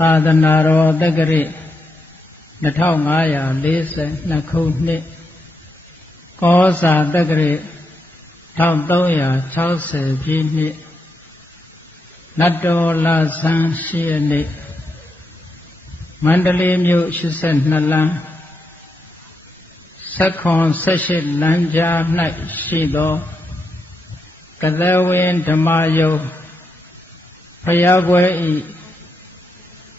သာသနာတော်တက္ကရာ2542ခုနှစ်ကောဇာတက္ကရာ1360ပြည့်နှစ်နတ်တော်လဆန်း8ရက်နေ့မန္တလေးမြို့82လမ်း18လမ်းကြား၌ရှိသောကသဝင်းဓမ္မယုံဘုရားပွဲဤ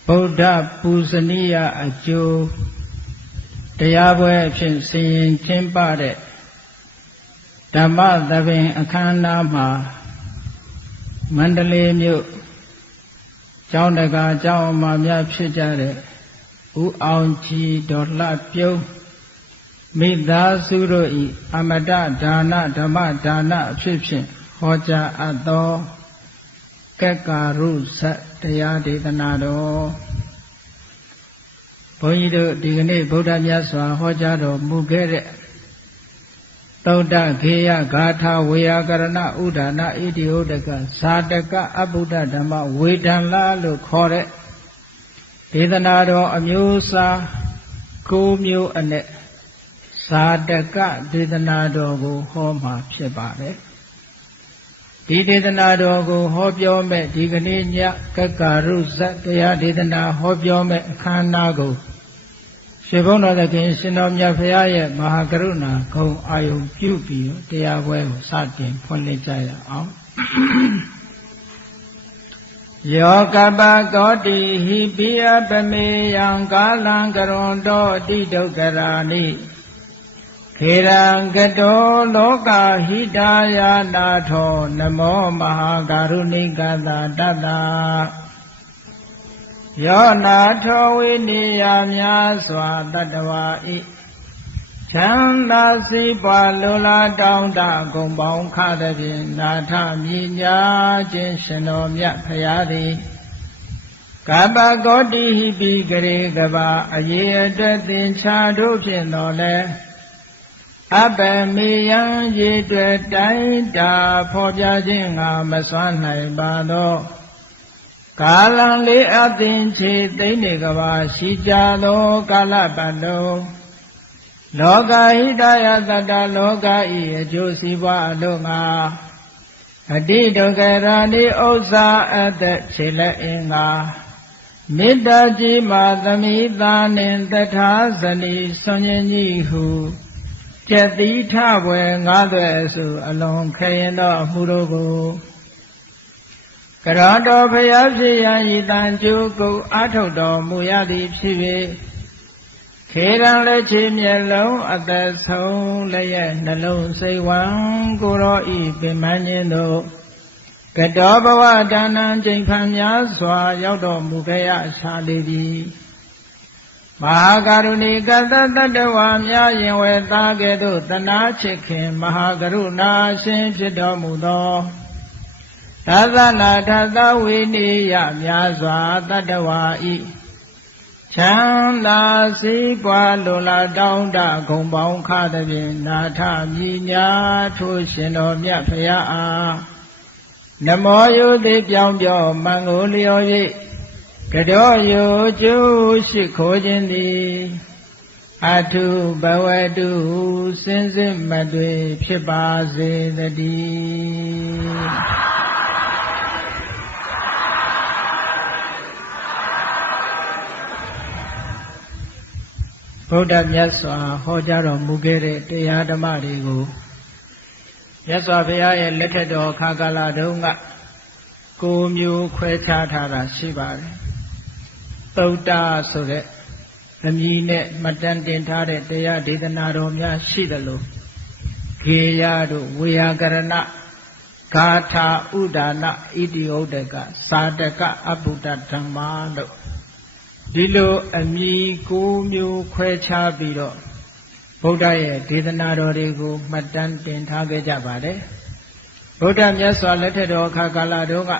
ဗုဒ္ဓပူဇနီယအကျိုးတရားပွဲအဖြစ်ဆင်ရင်ကျင်းပတဲ့ဓမ္မသဘင်အခမ်းအနားမှာမန္တလေးမြို့ကျောင်းတကာကျောင်းအမများဖြစ်ကြတဲ့ဦးအောင်ကြည်ဒေါ်လှပြုံးမိသားစုတို့ဤအမတဒါနဓမ္မဒါနအဖြစ်ဖြင့်ဟောကြားအပ်သောကက္ကာရုဇတရားဒေသနာတော်ဘုန်းကြီးတို့ဒီကနေ့ဗုဒ္ဓမြတ်စွာဟောကြားတော်မူခဲ့တဲ့သုဒ္ဓခေယဂါထာဝေယကရဏဥဒါနဣတိဥဒကဇာတကအဘုဒ္ဓဓမ္မဝေဒံလာလို့ခေါ်တဲ့ဒေသနာတော်အမျိုးအစား9မျိုးအနက်ဇာတကဒေသနာတော်ကိုဟောမှာဖြစ်ပါတယ်ဒီဒေသနာတော်ကိုဟောပြောမဲ့ဒီကနေ့ညကက္ကာရုဇတရားဒေသနာဟောပြောမဲ့အခမ်းအနားကိုရှင်ဘုန်းတော်သခင်ရှင်တော်မြတ်ဖရာရဲ့မဟာကရုဏာဂုဏ်အာယုံပြုပြီးတရားပွဲကိုစတင်ဖွင့်လှစ်ကြရအောင်ယောကပကောတိဟိပိယပမေယံကာလံကရွန်တောတိဒုက္ခရာနိခေရံကတောလောကဟိတာယနာထောနမောမဟာကာရုဏိကသာတတ္တယောနာထောဝိနိယများစွာတတ္တဝါဤချမ်းသာစီးပွားလိုလားတောင်းတဂုံပေါင်းခသဖြင့်နာထမြညာခြင်းရှင်တော်မြတ်ဖရာသည်ကပ္ပကောတိဟိပိဂရေကဘာအရေအတွက်သင်္ချာတို့ဖြင့်တော်လဲအပမေယံရေတွေ့တိုင်းတာဖော်ပြခြင်းငါမစွမ်းနိုင်ပါသောကာလံလေးအသင်ချေသိမ့်နေကဘာရှိကြသောကာလပတ်လုံးလောကဟိတယသတ္တလောကဤအကျိုးစီးပွားအလို့ငါအတိဒုက္ခရာနိဥစ္စာအသက်ခြေလက်အင်္ဂါမေတ္တာကြီးမာသမိသာနှင့်တထာဇနီဆွန်ញကြီးဟုကျက်တိထဘွယ်ငါးသွဲ့စုအလွန်ခဲရင်သောအမှုတို့ကိုကရောတော်ဖျားဖြစ်ရန်ဤတန်ကျိုးကိုအာထုတ်တော်မူရသည်ဖြစ်၍ခေရန်လက်ချေမျက်လုံးအသက်ဆုံးလည်းရဲ့နှလုံးစိတ်ဝံကိုရောဤပင်မခြင်းတို့ကတောဘဝဒါနံကျိန်ဖန်များစွာရောက်တော်မူခဲ့ရရှာလေသည်မဟာကရုဏီကတတတ္တဝါများရင်ဝဲသားကဲ့သို့တနာချစ်ခင်မဟာကရုဏာရှင်ဖြစ်တော်မူသောသာသနာထသဝိနိယများစွာတတ္တဝါဤချမ်းသာစီးပွားလိုလားတောင်းတဂုံပေါင်းခသဖြင့်နာထမြညာထိုးရှင်တော်မြတ်ဖရာအားနမောယုတိပြောင်းပြောမံကိုလျော်၍ကတောယုကျိုးရှိခိုးခြင်းသည်အထုဘဝတုစင်စစ်မတွေဖြစ်ပါစေတည်းဗုဒ္ဓမြတ်စွာဟောကြားတော်မူခဲ့တဲ့တရားဓမ္မတွေကိုမြတ်စွာဘုရားရဲ့လက်ထက်တော်ခါကာလတုန်းက9မျိုးခွဲခြားထားတာရှိပါတယ်သုတ္တဆိုတဲ့အမည်နဲ့မှတ်တမ်းတင်ထားတဲ့တရားဒေသနာတော်များရှိသလိုဂေယတို့ဝေယကရဏဂါထာဥဒါနဣတိဥဒကသာတကအဘုဒ္ဓဓမ္မတို့ဒီလိုအမည်9မျိုးခွဲခြားပြီးတော့ဗုဒ္ဓရဲ့ဒေသနာတော်တွေကိုမှတ်တမ်းတင်ထားခဲ့ကြပါတယ်ဗုဒ္ဓမြတ်စွာလက်ထက်တော်အခါကာလတုန်းက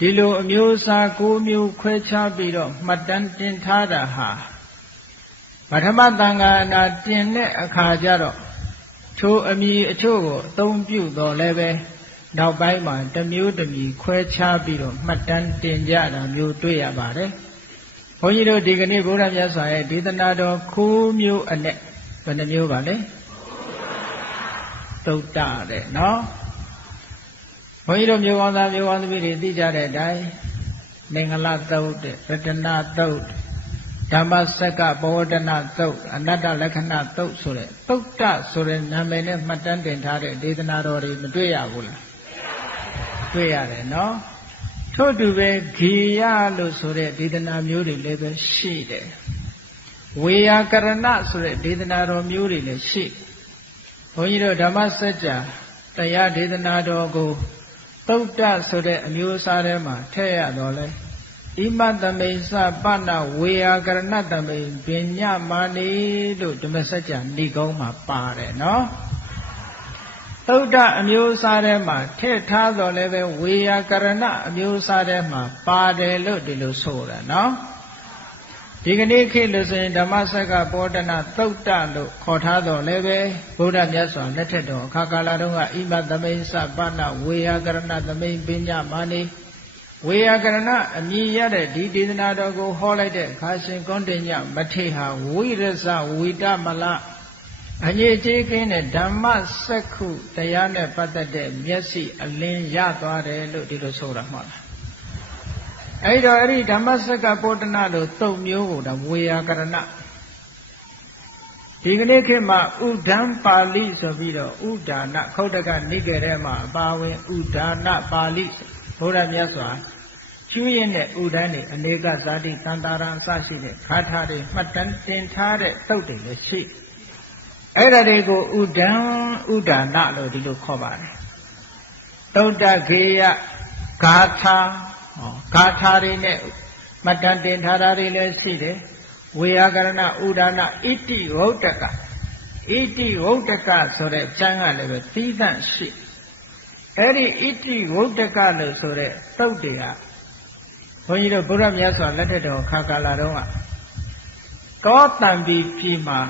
ဒီလိုအမျိုးအစား9မျိုးခွဲခြားပြီးတော့မှတ်တမ်းတင်ထားတာဟာပထမသံဃာနာတင်တဲ့အခါကျတော့ထိုအမည်အချို့ကိုအသုံးပြုတော်လည်းပဲနောက်ပိုင်းမှာတစ်မျိုးတစ်မျိုးခွဲခြားပြီးတော့မှတ်တမ်းတင်ကြတာမျိုးတွေ့ရပါတယ် ုန်းကြီးတို့ဒီကနေ့ဘုရားမြတ်စွာရဲ့ဒေသနာတော်ခိုးမျိုးအနဲ့ဘယ်နှမျိုးပါလဲသုတ်တတဲ့နော်ဘုန်းကြီးတို့မျိုးကောင်းသားမျိုးကောင်းသမီးတွေသိကြတဲ့အတိုင်းမင်္ဂလာသုတ်တဲ့ရတနာသုတ်ဓမ္မစက္ကပဝတ္တနာသုတ်အနတ္တလက္ခဏာသုတ်ဆိုတဲ့သုတ်တဆိုတဲ့နာမည်နဲ့မှတ်တမ်းတင်ထားတဲ့ဒေသနာတော်တွေမတွေ့ရဘူးလားတွေ့ရတယ်နော်ထို့တူပဲဂေယလို့ဆိုတဲ့ဒေသနာမျိုးတွေလည်းပဲရှိတယ်ဝေယကရဏဆိုတဲ့ဒေသနာတော်မျိုးတွေလည်းရှိဘုန်းကြီးတို့ဓမ္မစကြာတရားဒေသနာတော်ကိုသုတ်တဆိုတဲ့အမျိုးအစားထဲမှာထည့်ရတော့လဲဣမသမိန်စပနဝေယကရဏသမိန်ပညမာနီလို့ဓမ္မစကြာဏိကုံးမှာပါတယ်နော်သုတ်တအမျိုးအစားထဲမှာထည့်ထားတော့လည်းပဲဝေယကရဏအမျိုးအစားထဲမှာပါတယ်လို့ဒီလိုဆိုတာနော်ဒီကနေ့ခေတ်လို့ဆိုရင်ဓမ္မစက္ကပောဒနာသုတ်တလို့ခေါ်ထားတော့လည်းပဲဘုရားမြတ်စွာလက်ထက်တော်အခါကာလတုန်းကဣမသမိန်စပနဝေယကရဏသမိန်ပညမာနီဝေယကရဏအမည်ရတဲ့ဒီဒေသနာတော်ကိုဟောလိုက်တဲ့အခါရှင်ကွန်တင်ညမထေဟာဝိရဇဝိတမလအငြိကျေးကင်းတဲ့ဓမ္မစက္ခုတရားနဲ့ပတ်သက်တဲ့မျက်စိအလင်းရသွားတယ်လို့ဒီလိုဆိုတာမှလားအဲ့တော့အဲ့ဒီဓမ္မစက္ကပောဒနာလို့သုံးမျိုးကိုဒါဝေယကရဏဒီကနေ့ခေတ်မှာဥဒံပါဠိဆိုပြီးတော့ဥဒါနခုတ်တကနိကေထဲမှာအပါဝင်ဥဒါနပါဠိဘုရားမြတ်စွာကျူးရင်တဲ့ဥဒန်းတွေအနေကဇာတိသန္တာရံအစရှိတဲ့ခါထာတွေမှတ်တမ်းတင်ထားတဲ့သုတ်တွေလည်းရှိအဲ့ဒါတွေကိုဥဒံဥဒါနလို့ဒီလိုခေါ်ပါတယ်သုတ်တဂေယဂါထာဂါထာတွေနဲ့မှတ်တမ်းတင်ထားတာတွေလည်းရှိတယ်ဝေယကရဏဥဒါနဣတိဝုဒ္ဒကဣတိဝုဒ္ဒကဆိုတဲ့ကျမ်းကလည်းပဲသီးသန့်ရှိအဲ့ဒီဣတိဝုဒ္ဒကလို့ဆိုတဲ့သုတ်တွေကဘုန်းကြီးတို့ဘုရားမြတ်စွာလက်ထက်တော်ခါကာလတုန်းကတောတံပီပြည်မှာ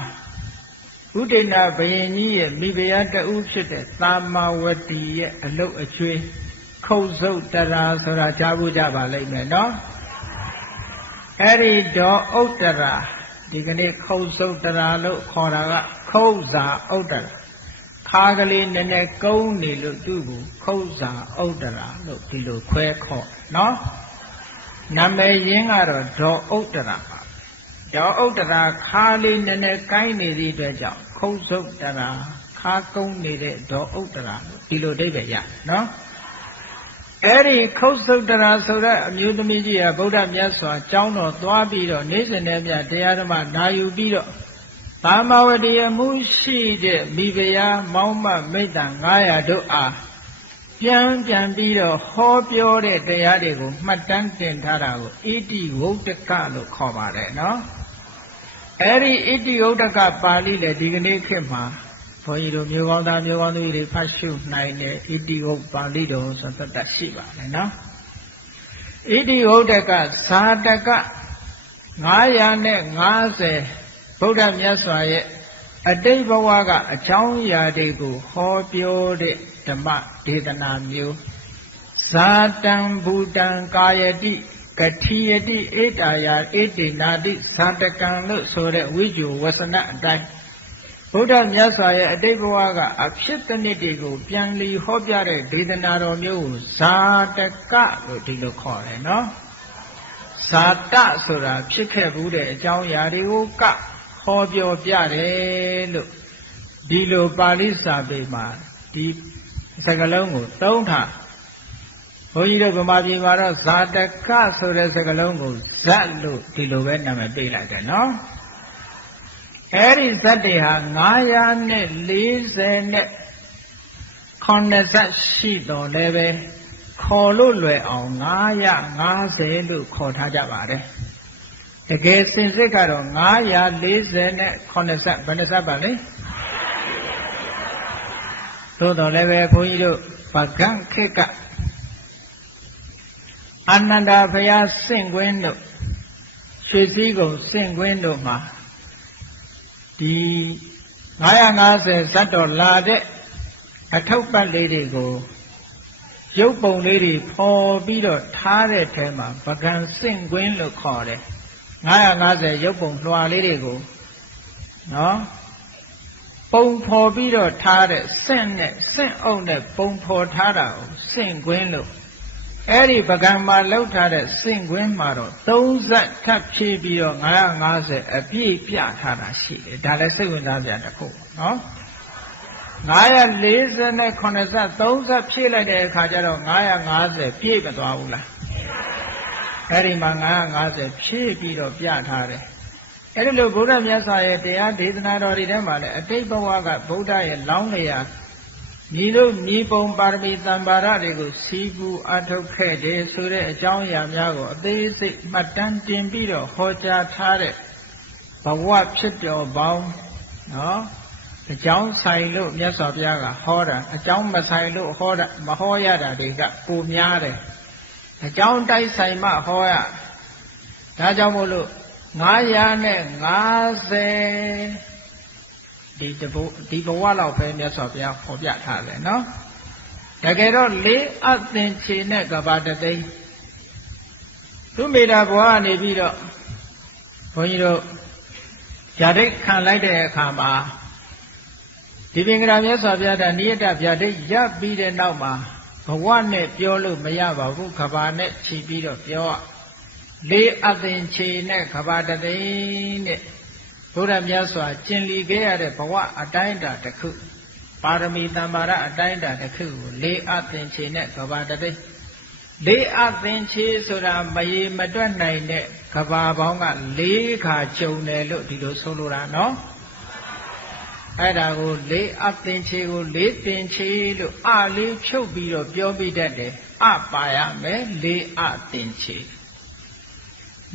ဥဒိဏဘယင်ကြီးရဲ့မိဖုရားတဦးဖြစ်တဲ့သာမာဝတီရဲ့အလုတ်အကျွေးခုတ်စုတ်တရာဆိုတာကြားဖို့ကြပါလိမ့်မယ်နော်အဲ့ဒီဒေါ်ဥတ္တရာဒီကနေ့ခုတ်စုတ်တရာလို့ခေါ်တာကခုတ်စာဥတ္တရာခါကလေးနည်းနည်းကုန်းနေလို့သူ့ကိုခုတ်စာဥတ္တရာလို့ဒီလိုခွဲခေါ်နော်နာမည်ရင်းကတော့ဒေါ်ဥတ္တရာပါဒေါ်ဥတ္တရာခါလေးနည်းနည်းကိုင်းနေသည့်အတွက်ကြောင့်ခုတ်စုတ်တရာခါကုန်းနေတဲ့ဒေါ်ဥတ္တရာလို့ဒီလိုအဓိပ္ပာယ်ရနော်အဲ့ဒီခုတ်စုတ်တရာဆိုတဲ့အမျိုးသမီးကြီးကဗုဒ္ဓမြတ်စွာကျောင်းတော်သွားပြီးတော့နေ့စဉ်နဲ့မြတရားဓမ္မနာယူပြီးတော့သာမဝတိအမှုရှိတဲ့မိဖုရားမောင်းမမိတ္တ900တို့အားပြန်ပြီးတော့ဟောပြောတဲ့တရားတွေကိုမှတ်တမ်းတင်ထားတာကိုဣတိဝုဒ္ဒကလို့ခေါ်ပါတယ်နော်အဲ့ဒီဣတိဝုဒ္ဒကပါဠိလေဒီကနေ့ခေတ်မှာဘုန်းကြီးတို့မျိုးကောင်းသားမျိုးကောင်းသူတွေဖတ်ရှုနိုင်တဲ့ဣတိဝုဒ္ပါဠိတော်ဆိုတတ်ရှိပါတယ်နော်ဣတိဝုဒ္ဒကဇာတက950ဗုဒ္ဓမြတ်စွာရဲ့အတိတ်ဘဝကအကြောင်းအရာတွေကိုဟောပြောတဲ့ဓမ္မဒေသနာမျိုးဇာတံဘူတံကာယတိကတိယတိဧတာယာဧတေနာတိဇာတကံလို့ဆိုတဲ့ဝိဇ္ဇဝဆနအတိုင်းဘုရားမြတ်စွာရဲ့အတိတ်ဘဝကအဖြစ်တနည်းတွေကိုပြန်လီဟောပြတဲ့ဒေသနာတော်မျိုးကိုဇာတကလို့ဒီလိုခေါ်တယ်နော်ဇာတဆိုတာဖြစ်ခဲ့ဘူးတဲ့အကြောင်းအရာတွေကိုကဟောပြောပြတယ်လို့ဒီလိုပါဠိစာပေမှာဒီစကားလုံးကိုသုံးထားဘုန်းကြီးတို့ဗမာပြည်မှာတော့ဇာတကဆိုတဲ့စကားလုံးကိုဇတ်လို့ဒီလိုပဲနာမည်ပေးလိုက်တယ်နော်အဲ့ဒီဇတ်တွေဟာ940နဲ့80ရှိတော်လည်းပဲခေါ်လို့လွယ်အောင်950လို့ခေါ်ထားကြပါတယ်တကယ်စင်စစ်ကတော့940နဲ့80ဘယ်နှစပ်ပါလဲသို့တော်လည်းပဲဘုန်းကြီးတို့ဗကံခေတ်ကအာနန္ဒာဘုရားစင့်ကွင်းတို့ရွှေစည်းကုံစင့်ကွင်းတို့မှာဒီ950ဇတ်တော်လာတဲ့အထုပ်ပတ်လေးတွေကိုရုပ်ပုံလေးတွေဖော်ပြီးတော့ထားတဲ့ထဲမှာပကံစင့်ကွင်းလို့ခေါ်တယ် 950ရုပ်ပုံလွှာလေးတွေကိုနော်ပုံဖော်ပြီးတော့ထားတဲ့စင့်နဲ့စင့်အုပ်နဲ့ပုံဖော်ထားတာကိုစင့်ကွင်းလို့အဲ့ဒီပကံမှာလောက်ထားတဲ့စင့်ကွင်းမှာတော့30ထပ်ဖြည့်ပြီးတော့950အပြည့်ပြထားတာရှိတယ်ဒါလည်းစိတ်ဝင်စားကြတစ်ခုနော်949 30ဖြည့်လိုက်တဲ့အခါကျတော့950ပြည့်မသွားဘူးလားအဲ့ဒီမှာ950ဖြည့်ပြီးတော့ပြထားတယ်အဲ့ဒီလိုဗုဒ္ဓမြတ်စွာရဲ့တရားဒေသနာတော်တွေထဲမှာလည်းအတိတ်ဘဝကဗုဒ္ဓရဲ့လောင်းလျာညီတို့ညီပုံပါရမီသံပါရတွေကိုစီးပူအထုတ်ခဲ့တယ်ဆိုတဲ့အကြောင်းအရာများကိုအသေးစိတ်မှတ်တမ်းတင်ပြီးတော့ဟောကြားထားတဲ့ဘဝဖြစ်တော်ပေါင်းနော်အကြောင်းဆိုင်လို့မြတ်စွာဘုရားကဟောတာအကြောင်းမဆိုင်လို့ဟောတာမဟောရတာတွေကပိုများတယ်အကြောင်းတိုက်ဆိုင်မှဟောရဒါကြောင့်မို့လို့950ဒီဘဝလောက်ပဲမြတ်စွာဘုရားဟောပြထားတယ်နော်တကယ်တော့လေးအသင်္ချေနဲ့ကဘာတသိန်းသူမေတ္တာဘဝကနေပြီးတော့ဘုန်းကြီးတို့ဗျာဒိတ်ခံလိုက်တဲ့အခါမှာဒီပင်ကရာမြတ်စွာဘုရားကနိယတဗျာဒိတ်ရပ်ပြီးတဲ့နောက်မှာဘဝနဲ့ပြောလို့မရပါဘူးကဘာနဲ့ခြီးပြီးတော့ပြောလေးအသင်္ချေနဲ့ကဘာတသိန်းတဲ့ဘုရားမြတ်စွာကျင်လီခဲ့ရတဲ့ဘဝအတိုင်းအတာတစ်ခုပါရမီတမ္ပါရအတိုင်းအတာတစ်ခုကိုလေးအသင်္ချေနဲ့ကဘာတသိန်းလေးအသင်္ချေဆိုတာမရေမတွက်နိုင်တဲ့ကဘာပေါင်းက4ခါကျုံတယ်လို့ဒီလိုဆိုလိုတာနော်အဲ့ဒါကိုလေးအသင်္ချေကိုလေးသင်္ချေလို့အလေးဖြုတ်ပြီးတော့ပြောပြတတ်တယ်အပါရမယ်လေးအသင်္ချေ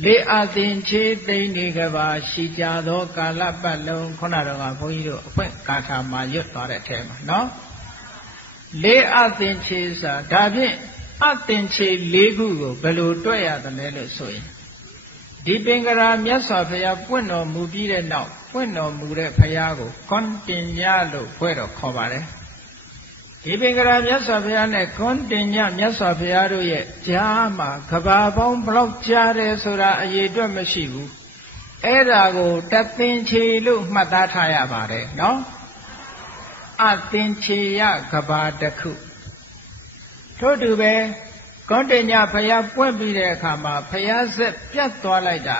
လေးအသင်္ချေသိမ့်နေကဘာရှိကြသောကာလပတ်လုံးခုနတော့ကဘုန်းကြီးတို့အဖွင့်ကာထာမှာရွတ်သွားတဲ့အထဲမှာနော်လေးအသင်္ချေဆိုတာဒါဖြင့်အသင်္ချေ၄ခုကိုဘယ်လိုတွက်ရသလဲလို့ဆိုရင်ဒီပင်ကရာမြတ်စွာဘုရားပွင့်တော်မူပြီးတဲ့နောက်ပွင့်တော်မူတဲ့ဘုရားကိုကွန်တင်ညလို့ဖွဲ့တော်ခေါ်ပါတယ်ဒီပင်ကရာမြတ်စွာဘုရားနဲ့ကွန်တင်ညမြတ်စွာဘုရားတို့ရဲ့ကြားမှာကဘာပေါင်းဘလောက်ကြားတယ်ဆိုတာအရေးအတွက်မရှိဘူးအဲ့ဒါကိုတသင်္ချေလို့မှတ်သားထားရပါတယ်နော်အသင်္ချေယကဘာတစ်ခုထို့တူပဲကွန်တင်ညဘုရားပွင့်ပြီးတဲ့အခါမှာဘုရားဆက်ပြတ်သွားလိုက်တာ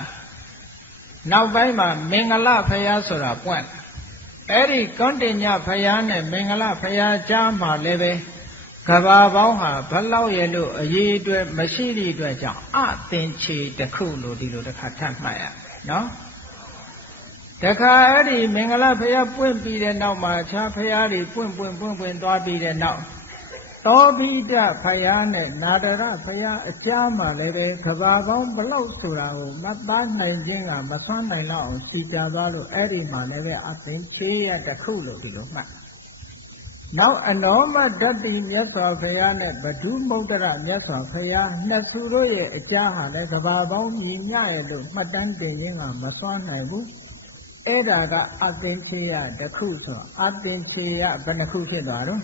နောက်ပိုင်းမှာမင်္ဂလဘုရားဆိုတာပွင့်အဲ့ဒီကွန်တင်ညဘုရားနဲ့မင်္ဂလဘုရားကြားမှာလည်းပဲကဘာပေါင်းဟာဘလောက်ရဲ့လို့အရေးအတွက်မရှိသည့်အတွက်ကြောင့်အသင်္ချေတစ်ခုလို့ဒီလိုတစ်ခါထပ်မှတ်ရနော်တခါအဲ့ဒီမင်္ဂလဘုရားပွင့်ပြီးတဲ့နောက်မှာခြားဘုရားတွေပွင့်သွားပြီးတဲ့နောက်သောဘိဒဘုရားနဲ့နာဒရဘုရားအကြားမှာလည်းပဲကဘာပေါင်းဘလောက်ဆိုတာကိုမသားနိုင်ခြင်းကမဆွမ်းနိုင်တော့အောင်စီကြသွားလို့အဲ့ဒီမှာလည်းပဲအသင်္ချေရတစ်ခုလို့ဒီလိုမှတ်နောက်အနောမဓတ္တိမြတ်စွာဘုရားနဲ့ဗဒုမုဒ္ဒရမြတ်စွာဘုရားနှစ်သူတို့ရဲ့အကြားဟာလည်းကဘာပေါင်းညီမျှရဲ့လို့မှတ်တမ်းတင်ခြင်းကမဆွမ်းနိုင်ဘူးအဲ့ဒါကအသင်္ချေရတစ်ခုဆိုအသင်္ချေရဘယ်နှခုဖြစ်သွားတော့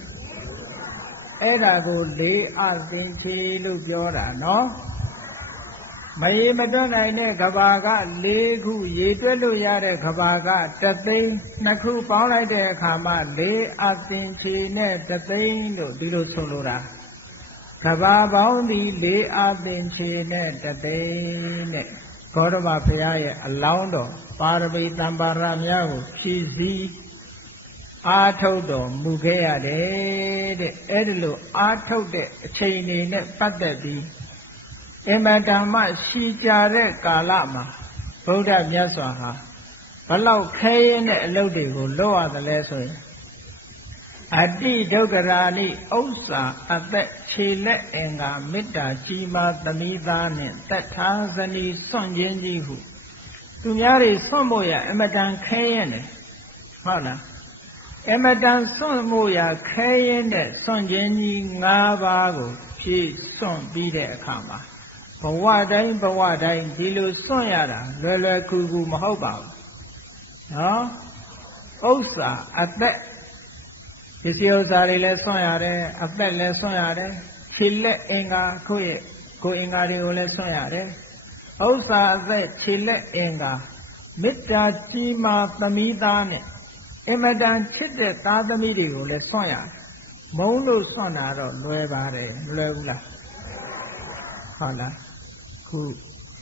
အဲ့ဒါကိုလေးအသင်္ချေလို့ပြောတာနော်မရေမတွက်နိုင်တဲ့ကဘာက၄ခုရေတွက်လို့ရတဲ့ကဘာကတသိန်းနှစ်ခုပေါင်းလိုက်တဲ့အခါမှာလေးအသင်္ချေနဲ့တသိန်းလို့ဒီလိုဆိုလိုတာကဘာပေါင်းဒီလေးအသင်္ချေနဲ့တသိန်းနဲ့ဂေါတမဘုရားရဲ့အလောင်းတော်ပါရမီတမ္ပါရများကိုဖြည့်ဆည်းအာထုတ်တော်မူခဲ့ရတယ်တဲ့အဲ့ဒီလိုအာထုတ်တဲ့အချိန်တွေနဲ့ပတ်သက်ပြီးအမတန်မှရှိကြတဲ့ကာလမှာဗုဒ္ဓမြတ်စွာဟာဘလောက်ခဲရင်တဲ့အလုပ်တွေကိုလုပ်ရသလဲဆိုရင်အတိဒုက္ခရာနိဥစ္စာအသက်ခြေလက်အင်္ဂါမေတ္တာကြီးမားသမီးသားနှင့်သက်ထားဇနီးစွန့်ခြင်းကြီးဟုသူများတွေစွန့်ဖို့ရအမတန်ခဲရင်တယ်ဟုတ်လားအမတန်စွန့်ဖို့ရခဲရင်တဲ့စွန့်ခြင်းကြီး၅ပါးကိုဖြည့်စွန့်ပြီးတဲ့အခါမှာဘဝတိုင်းဒီလိုစွန့်ရတာလွယ်လွယ်ကူကူမဟုတ်ပါဘူးနော်ဥစ္စာအသက်ပစ္စည်းဥစ္စာတွေလည်းစွန့်ရတယ်အသက်လည်းစွန့်ရတယ်ခြေလက်အင်္ဂါကိုယ့်ရဲ့ကိုယ်အင်္ဂါတွေကိုလည်းစွန့်ရတယ် ဥစ္စာအသက်ခြေလက်အင်္ဂါမေတ္တာကြီးမားသမီးသားနဲ့အင်မတန်ချစ်တဲ့သားသမီးတွေကိုလည်းစွန့်ရတယ်မုန်းလို့စွန့်တာတော့လွယ်ပါတယ်မလွယ်ဘူးလားဟုတ်လားခု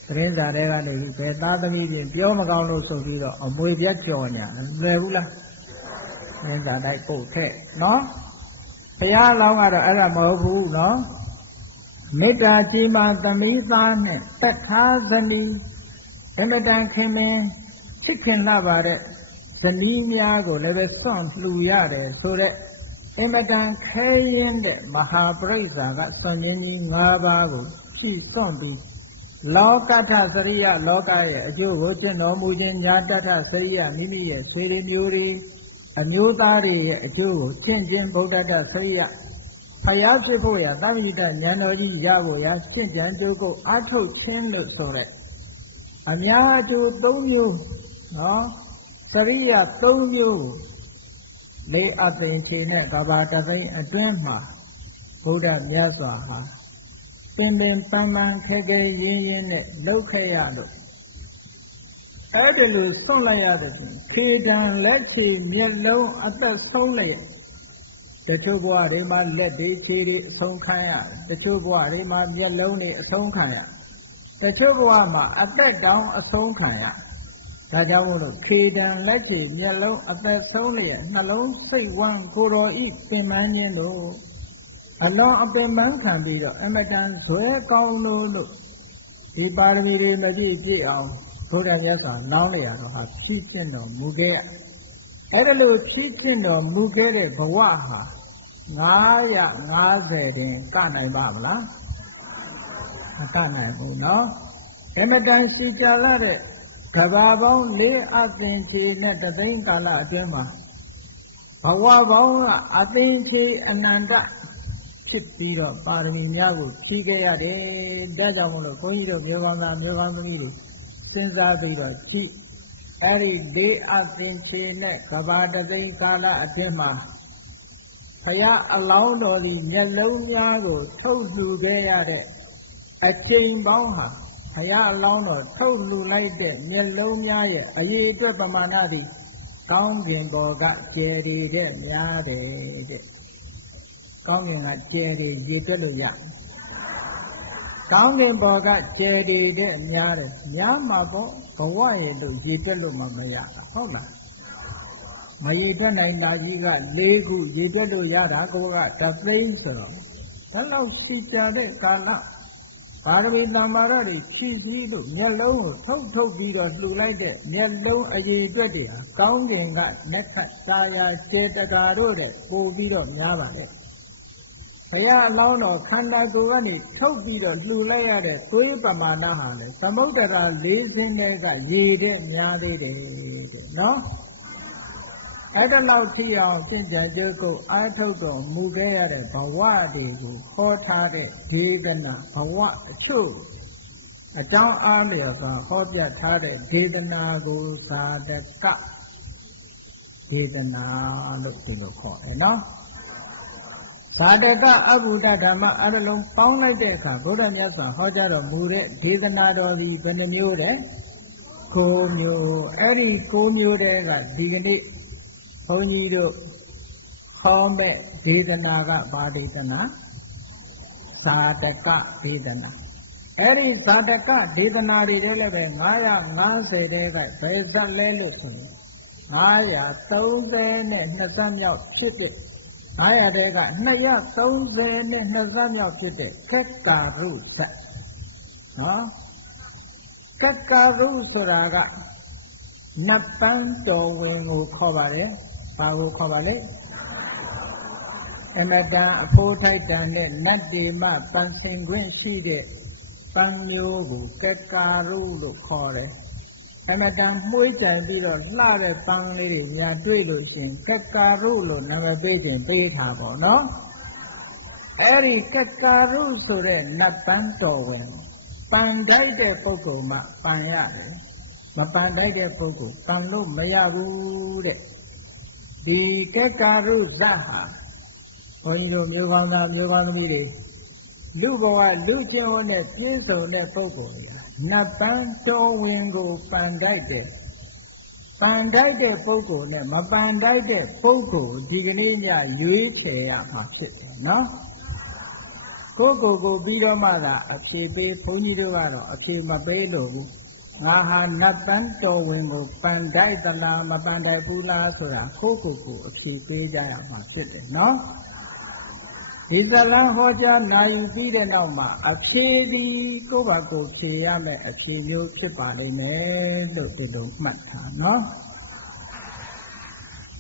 သတင်းစာတွေကနေဘယ်သားသမီးချင်းပြောမကောင်းလို့ဆိုပြီးတော့အမွေပြတ်ကြော်ညာလွယ်ဘူးလားသတင်းစာတိုက်ပို့ခဲ့နော်ဘုရားလောင်းကတော့အဲ့ဒါမဟုတ်ဘူးနော်မေတ္တာကြီးမားသမီးသားနဲ့သက်ထားဇနီးအမတန်ခင်မင်းချစ်ခင်လာပါတဲ့ဇနီးများကိုလည်းပဲစွန့်လှူရတယ်ဆိုတဲ့အမတန်ခဲရင်တဲ့မဟာပရိစ္ဆာကစွန့်ရင်းကြီး၅ပါးကိုရှိစွန့်သူလောကထစရိယလောကရဲ့အကျိုးကိုကျင့်တော်မူခြင်းညာတထစရိယမိမိရဲ့ဆွေတွေမျိုးတွေအမျိုးသားတွေရဲ့အကျိုးကိုကျင့်ခြင်းဗုဒ္ဓတစရိယဖယားဖြစ်ဖို့ရသဗ္ဗိတဉာဏ်တော်ကြီးရဖို့ရရှင်းကြံကြိုးကိုအာထုတ်ခြင်းလို့ဆိုတဲ့အများအကျိုး၃မျိုးနော်စရိယ၃မျိုးလေးအသိဉ္စေနဲ့ကဘာတသိန်းအတွင်းမှာဘုရားမြတ်စွာဟာပင်ပင်ပန်းပန်းခဲခဲရင်းရင်းနဲ့လုပ်ခဲ့ရလို့အဲ့ဒီလိုဆွန့်လိုက်ရတဲ့ခေတံလက်ချေမျက်လုံးအသက်ဆုံးလိုက်တချို့ဘဝတွေမှာလက်တွေခြေတွေအဆုံးခံရတယ်တချို့ဘဝတွေမှာမျက်လုံးတွေအဆုံးခံရတချို့ဘဝမှာအသက်တောင်အဆုံးခံရဒါကြောင့်မို့လို့ခေတံလက်ချေမျက်လုံးအသက်ဆုံးလျက်နှလုံးစိတ်ဝမ်းကိုယ်တော်ဤသင်္မှန်းခြင်းတို့အလွန်အပင်ပန်းခံပြီးတော့အမတန်ဇွဲကောင်းလို့ဒီပါရမီတွေမပြည့်ပြည့်အောင်ဘုရားမြတ်စွာလောင်းလျာတော့ဟာဖြည့်ကျင့်တော်မူခဲ့အဲ့ဒါလို့ဖြည့်ကျင့်တော်မူခဲ့တဲ့ဘဝဟာ950တင်ကနိုင်ပါမလားမကနိုင်ဘူးနော်အမတန်ရှိကြလာတဲ့ကဘာပေါင်း4အသင်္ချေနဲ့တသိန်းကာလအတွင်းမှာဘဝပေါင်းကအသင်္ချေအနန္တဖြစ်ပြီးတော့ပါရမီများကိုဖြည့်ခဲ့ရတယ်ဒါကြောင့်မို့လို့ဘုန်းကြီးတို့မျိုးကောင်းသားမျိုးကောင်းသမီးတွေစဉ်းစားပြီးတော့ကြည့်အဲ့ဒီ4အသင်္ချေနဲ့ကဘာတသိန်းကာလအတွင်းမှာဘုရားအလောင်းတော်ဒီမျက်လုံးများကိုထုတ်လှူခဲ့ရတဲ့အချိန်ပေါင်းဟာဘုရားအလောင်းတော်ထုတ်လှူလိုက်တဲ့မျက်လုံးများရဲ့အရေးအတွက်ပမာဏသည်ကောင်းကင်ဘောကကျယ်ရည်တဲ့များတယ်တဲ့ကောင်းကင်ကကျယ်ရည်ရေတွက်လို့ရကောင်းကင်ဘောကကျယ်ရည်တဲ့များတယ်များမှာပေါ့ဘဝရဲ့လို့ရေတွက်လို့မှမရဟုတ်လားမရေတွက်နိုင်တာကြီးက4ခုရေတွက်လို့ရတာကိုက3သိန်းဆိုတော့ဘယ်လောက်ရှိကြတဲ့ကာလပါရမီတမ္မာရတွေရှိပြီးလို့မျက်လုံးကိုထုတ်ပြီးတော့လှူလိုက်တဲ့မျက်လုံးအရေအတွက်တွေဟာကောင်းကင်ကလက်ထတာယာကျေတကာတို့တဲ့ပို့ပြီးတော့များပါလေဘုရားအလောင်းတော်ခန္ဓာကိုယ်ကနေထုတ်ပြီးတော့လှူလိုက်ရတဲ့သွေးပမာဏဟာလေသမုဒ္ဒရာ4စင်းတွေကရေတဲ့များသေးတယ်တဲ့နော်အဲ့ဒါလောက်ထိအောင်သင်္ကြန်ကျုပ်ကိုအားထုတ်တော်မူခဲ့ရတဲ့ဘဝတွေကိုဟောထားတဲ့ဒေသနာဘဝအချို့အကြောင်းအားလျော်စွာဟောပြထားတဲ့ဒေသနာကိုသာတကဒေသနာလို့ဒီလိုခေါ်တယ်နော်သာတကအဘုဒ္ဓဓမ္မအရလုံးပေါင်းလိုက်တဲ့အခါဘုရားမြတ်စွာဟောကြားတော်မူတဲ့ဒေသနာတော်ဒီဘယ်နှမျိုးလဲ9မျိုးအဲ့ဒီ9မျိုးတည်းကဒီကနေ့ဘုန်းကြီးတို့ခေါ်မဲ့ဒေသနာကဘာဒေသနာသာတကဒေသနာအဲ့ဒီသာတကဒေသနာတွေလည်းပဲ950တဲကဘယ်ဇက်လဲလို့ဆိုရင်930နဲ့2ဇက်မြောက်ဖြစ်တဲ့900တဲက230နဲ့2ဇက်မြောက်ဖြစ်တဲ့ကက္ကာရုဇက်နော်ကက္ကာရုဆိုတာကနတ်ပန်းတော်ဝင်ကိုခေါ်ပါတယ်ဘာကိုခေါ်ပါလဲအမတန်အဖိုးထိုက်တန်တဲ့နတ်တွေမှတန်ဆင်ခွင့်ရှိတဲ့ပန်းမျိုးကိုကက္ကာရုလို့ခေါ်တယ်အမတန်မှုေးကြံပြီးတော့လှတဲ့ပန်းလေးတွေညာတွေ့လို့ရှိရင်ကက္ကာရုလို့နာမည်ပေးခြင်းပေးထားပါတော့အဲ့ဒီကက္ကာရုဆိုတဲ့နတ်ပန်းတော်ဝင်ပန်တိုက်တဲ့ပုဂ္ဂိုလ်မှပန်ရတယ်မပန်တိုက်တဲ့ပုဂ္ဂိုလ်ပန်လို့မရဘူးတဲ့ဒီကက္ကာရုဇတ်ဟာဘုန်းကြီးတို့မျိုးကောင်းသားမျိုးကောင်းသမီးတွေ လူဘဝလူချင်းဝနဲ့ပြည့်စုံတဲ့ပုဂ္ဂိုလ်တွေကနတ်တန်းတော်ဝင်ကိုပန်တိုက်တဲ့ပုဂ္ဂိုလ်နဲ့မပန်တိုက်တဲ့ပုဂ္ဂိုလ်ဒီကနေ့ညရွေးချယ်ရမှာဖြစ်တယ်နော်ကိုပြီးတော့မှသာအဖြေပေးဘုန်းကြီးတို့ကတော့အဖြေမပေးလို့ဘူးငါဟာနတ်တန်းတော်ဝင်ကိုပန်တိုက်သလားမပန်တိုက်ဘူးလားဆိုတာကိုအဖြေပေးကြရမှာဖြစ်တယ်နော်ဒီဇလံဟောကြားနိုင်ပြီးတဲ့နောက်မှာအဖြေဒီကိုယ့်ဘာကိုယ်ဖြေရမယ်အဖြေမျိုးဖြစ်ပါလိမ့်မယ်လို့ဒီလိုမှတ်ထားနော်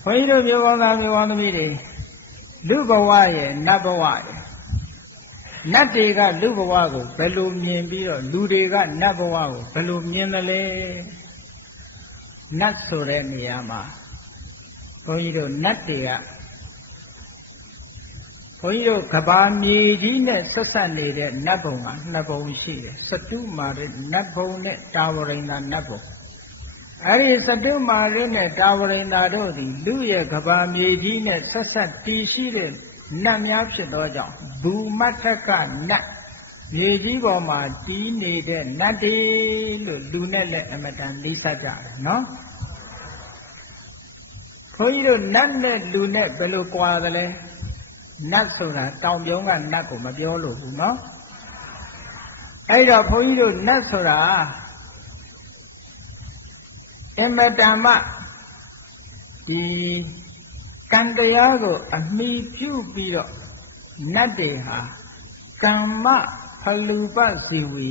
ဘုန်းကြီးတို့မျိုးကောင်းသားမျိုးကောင်းသမီးတွေလူဘဝရဲ့နတ်ဘဝရဲ့နတ်တွေကလူဘဝကိုဘယ်လိုမြင်ပြီးတော့လူတွေကနတ်ဘဝကိုဘယ်လိုမြင်တယ်လဲနတ်ဆိုတဲ့နေရာမှာဘုန်းကြီးတို့နတ်တွေကဘုန်းကြီးတို့ကဘာမြေကြီးနဲ့ဆက်ဆက်နေတဲ့နတ်ဘုံကနှစ်ဘုံရှိတယ်စတုမာရနတ်ဘုံနဲ့တာဝရိန္ဒာနတ်ဘုံအဲဒီစတုမာရနဲ့တာဝရိန္ဒာတို့သည်လူရဲ့ကဘာမြေကြီးနဲ့ဆက်ဆက်တည်ရှိတဲ့နတ်များဖြစ်သောကြောင့်ဘူမတ္တကနတ်မြေကြီးပေါ်မှာကြီးနေတဲ့နတ်တွေလို့လူနဲ့လည်းအမတန်လေးစားကြတယ်နော်ဘုန်းကြီးတို့နတ်နဲ့လူနဲ့ဘယ်လိုကွာသလဲနတ်ဆိုတာတောင်ပြုံးကနတ်ကိုမပြောလို့ဘူးနော်အဲ့တော့ဘုန်းကြီးတို့နတ်ဆိုတာအမတန်မှဒီကံတရားကိုအမိပြုပြီးတော့နတ်တွေဟာကမ္မဖလူပဇီဝီ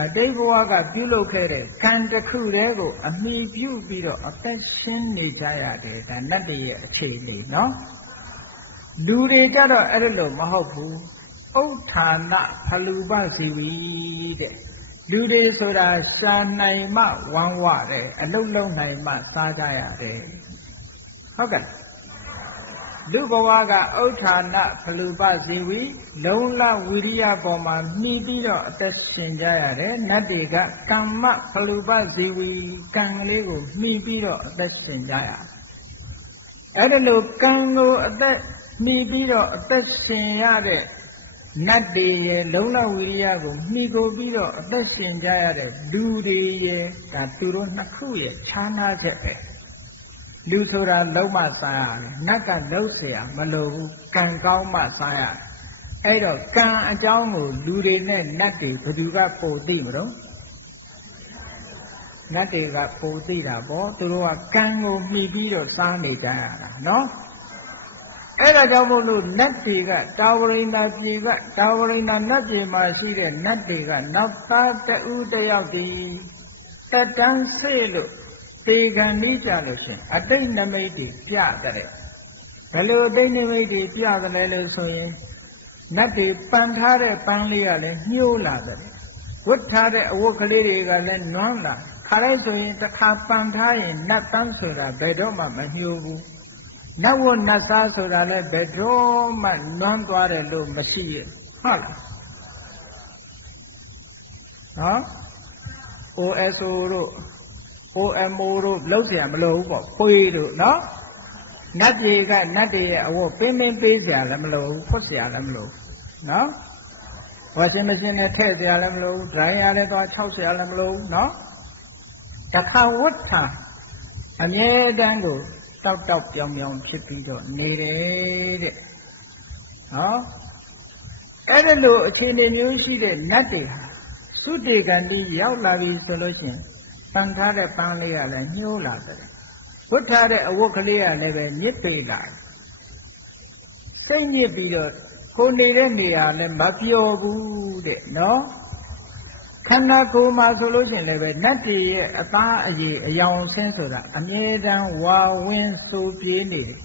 အတိတ်ဘဝကပြုလုပ်ခဲ့တဲ့ကံတစ်ခုတည်းကိုအမိပြုပြီးတော့အသက်ရှင်နေကြရတယ်ဒါနတ်တွေရဲ့အခြေအနေနော်လူတွေကြတော့အဲ့လိုမဟုတ်ဘူးဥဋ္ဌာဏဖလူပဇီဝီတဲ့လူတွေဆိုတာရှာနိုင်မှဝမ်းဝတယ်အလုံးလုံးနိုင်မှစားကြရတယ်ဟုတ်ကဲ့လူဘဝကဥဋ္ဌာဏဖလူပဇီဝီလုံလဝိရိယပေါ်မှာမှီပြီးတော့အသက်ရှင်ကြရတယ်နတ်တွေကကမ္မဖလူပဇီဝီကံလေးကိုမှီပြီးတော့အသက်ရှင်ကြရတယ်အဲ့ဒါလို့ကံကိုအသက်မှီပြီးတော့အသက်ရှင်ရတဲ့နတ်တွေရဲ့လုံလဝိရိယကိုမှီကိုပြီးတော့အသက်ရှင်ကြရတဲ့လူတွေရဲ့ဒါသူတို့နှစ်ခုရဲ့ခြားနာချက်ပဲလူဆိုတာလုံးမစားရတယ်နတ်ကလုံးเสียမလိုဘူးကံကောင်းမှစားရတယ်အဲ့တော့ကံအကြောင်းကိုလူတွေနဲ့နတ်တွေဘယ်သူကပိုသိမလို့နတ်တွေကပိုသိတာပေါ့သူတို့ကကံကိုမှီပြီးတော့စားနေကြရတာနော်အဲ့ဒါကြောင့်မို့လို့နတ်တွေကတာဝရိန္ဒာပြည်ကတာဝရိန္ဒာနတ်ပြည်မှာရှိတဲ့နတ်တွေကနောက်သားတဦးတယောက်ဒီတက်တန်းစေလို့သေခံနေကြလို့ရှင်အတိတ်နမိတ်တွေပြတဲ့ဘယ်လိုအတိတ်နမိတ်တွေပြသလဲလို့ဆိုရင်နတ်တွေပန်ထားတဲ့ပန်းလေးကလည်းညှိုးလာတယ်ဝတ်ထားတဲ့အဝတ်ကလေးတွေကလည်းနွမ်းလာခါလိုက်ဆိုရင်တစ်ခါပန်ထားရင်နတ်တန်းဆိုတာဘယ်တော့မှမညှိုးဘူးနတ်ဝတ်နတ်စားဆိုတာလည်းဘယ်တော့မှနွမ်းသွားတယ်လို့မရှိရဟုတ်လားနော် OSO တို့ OMO တို့လောက်เสียမလို့ဘူးပေါ့ဖွေးတို့နော်နတ်ပြည်ကနတ်တွေရဲ့အဝတ်ပင်းပေးเสียလည်းမလို့ဘူးဖွတ်เสียလည်းမလို့နော်ဝါရှင်မရှင်နဲ့ထည့်เสียလည်းမလို့ဒိုင်းရလည်းသွား6เสียလည်းမလို့နော်တခါဝတ်ထားအမြဲတမ်းကိုတောက်ပြောင်ဖြစ်ပြီးတော့နေတယ်တဲ့နော်အဲ့ဒါလို့အခြေအနေမျိုးရှိတဲ့နတ်တွေဟာသုတေကံဒီရောက်လာပြီဆိုလို့ရှိရင်ပန်ထားတဲ့ပန်းလေးကလည်းညှိုးလာတယ်ဝတ်ထားတဲ့အဝတ်ကလေးကလည်းပဲမြစ်ပေလာစိတ်ညစ်ပြီးတော့ကိုနေတဲ့နေရာလည်းမပျော်ဘူးတဲ့နော်ခန္ဓာကိုယ်မှာဆိုလို့ရှိရင်လည်းပဲနတ်တွေရဲ့အသားအရည်အယောင်ဆင်းဆိုတာအမြဲတမ်းဝါဝင်းစိုးပြေးနေတယ်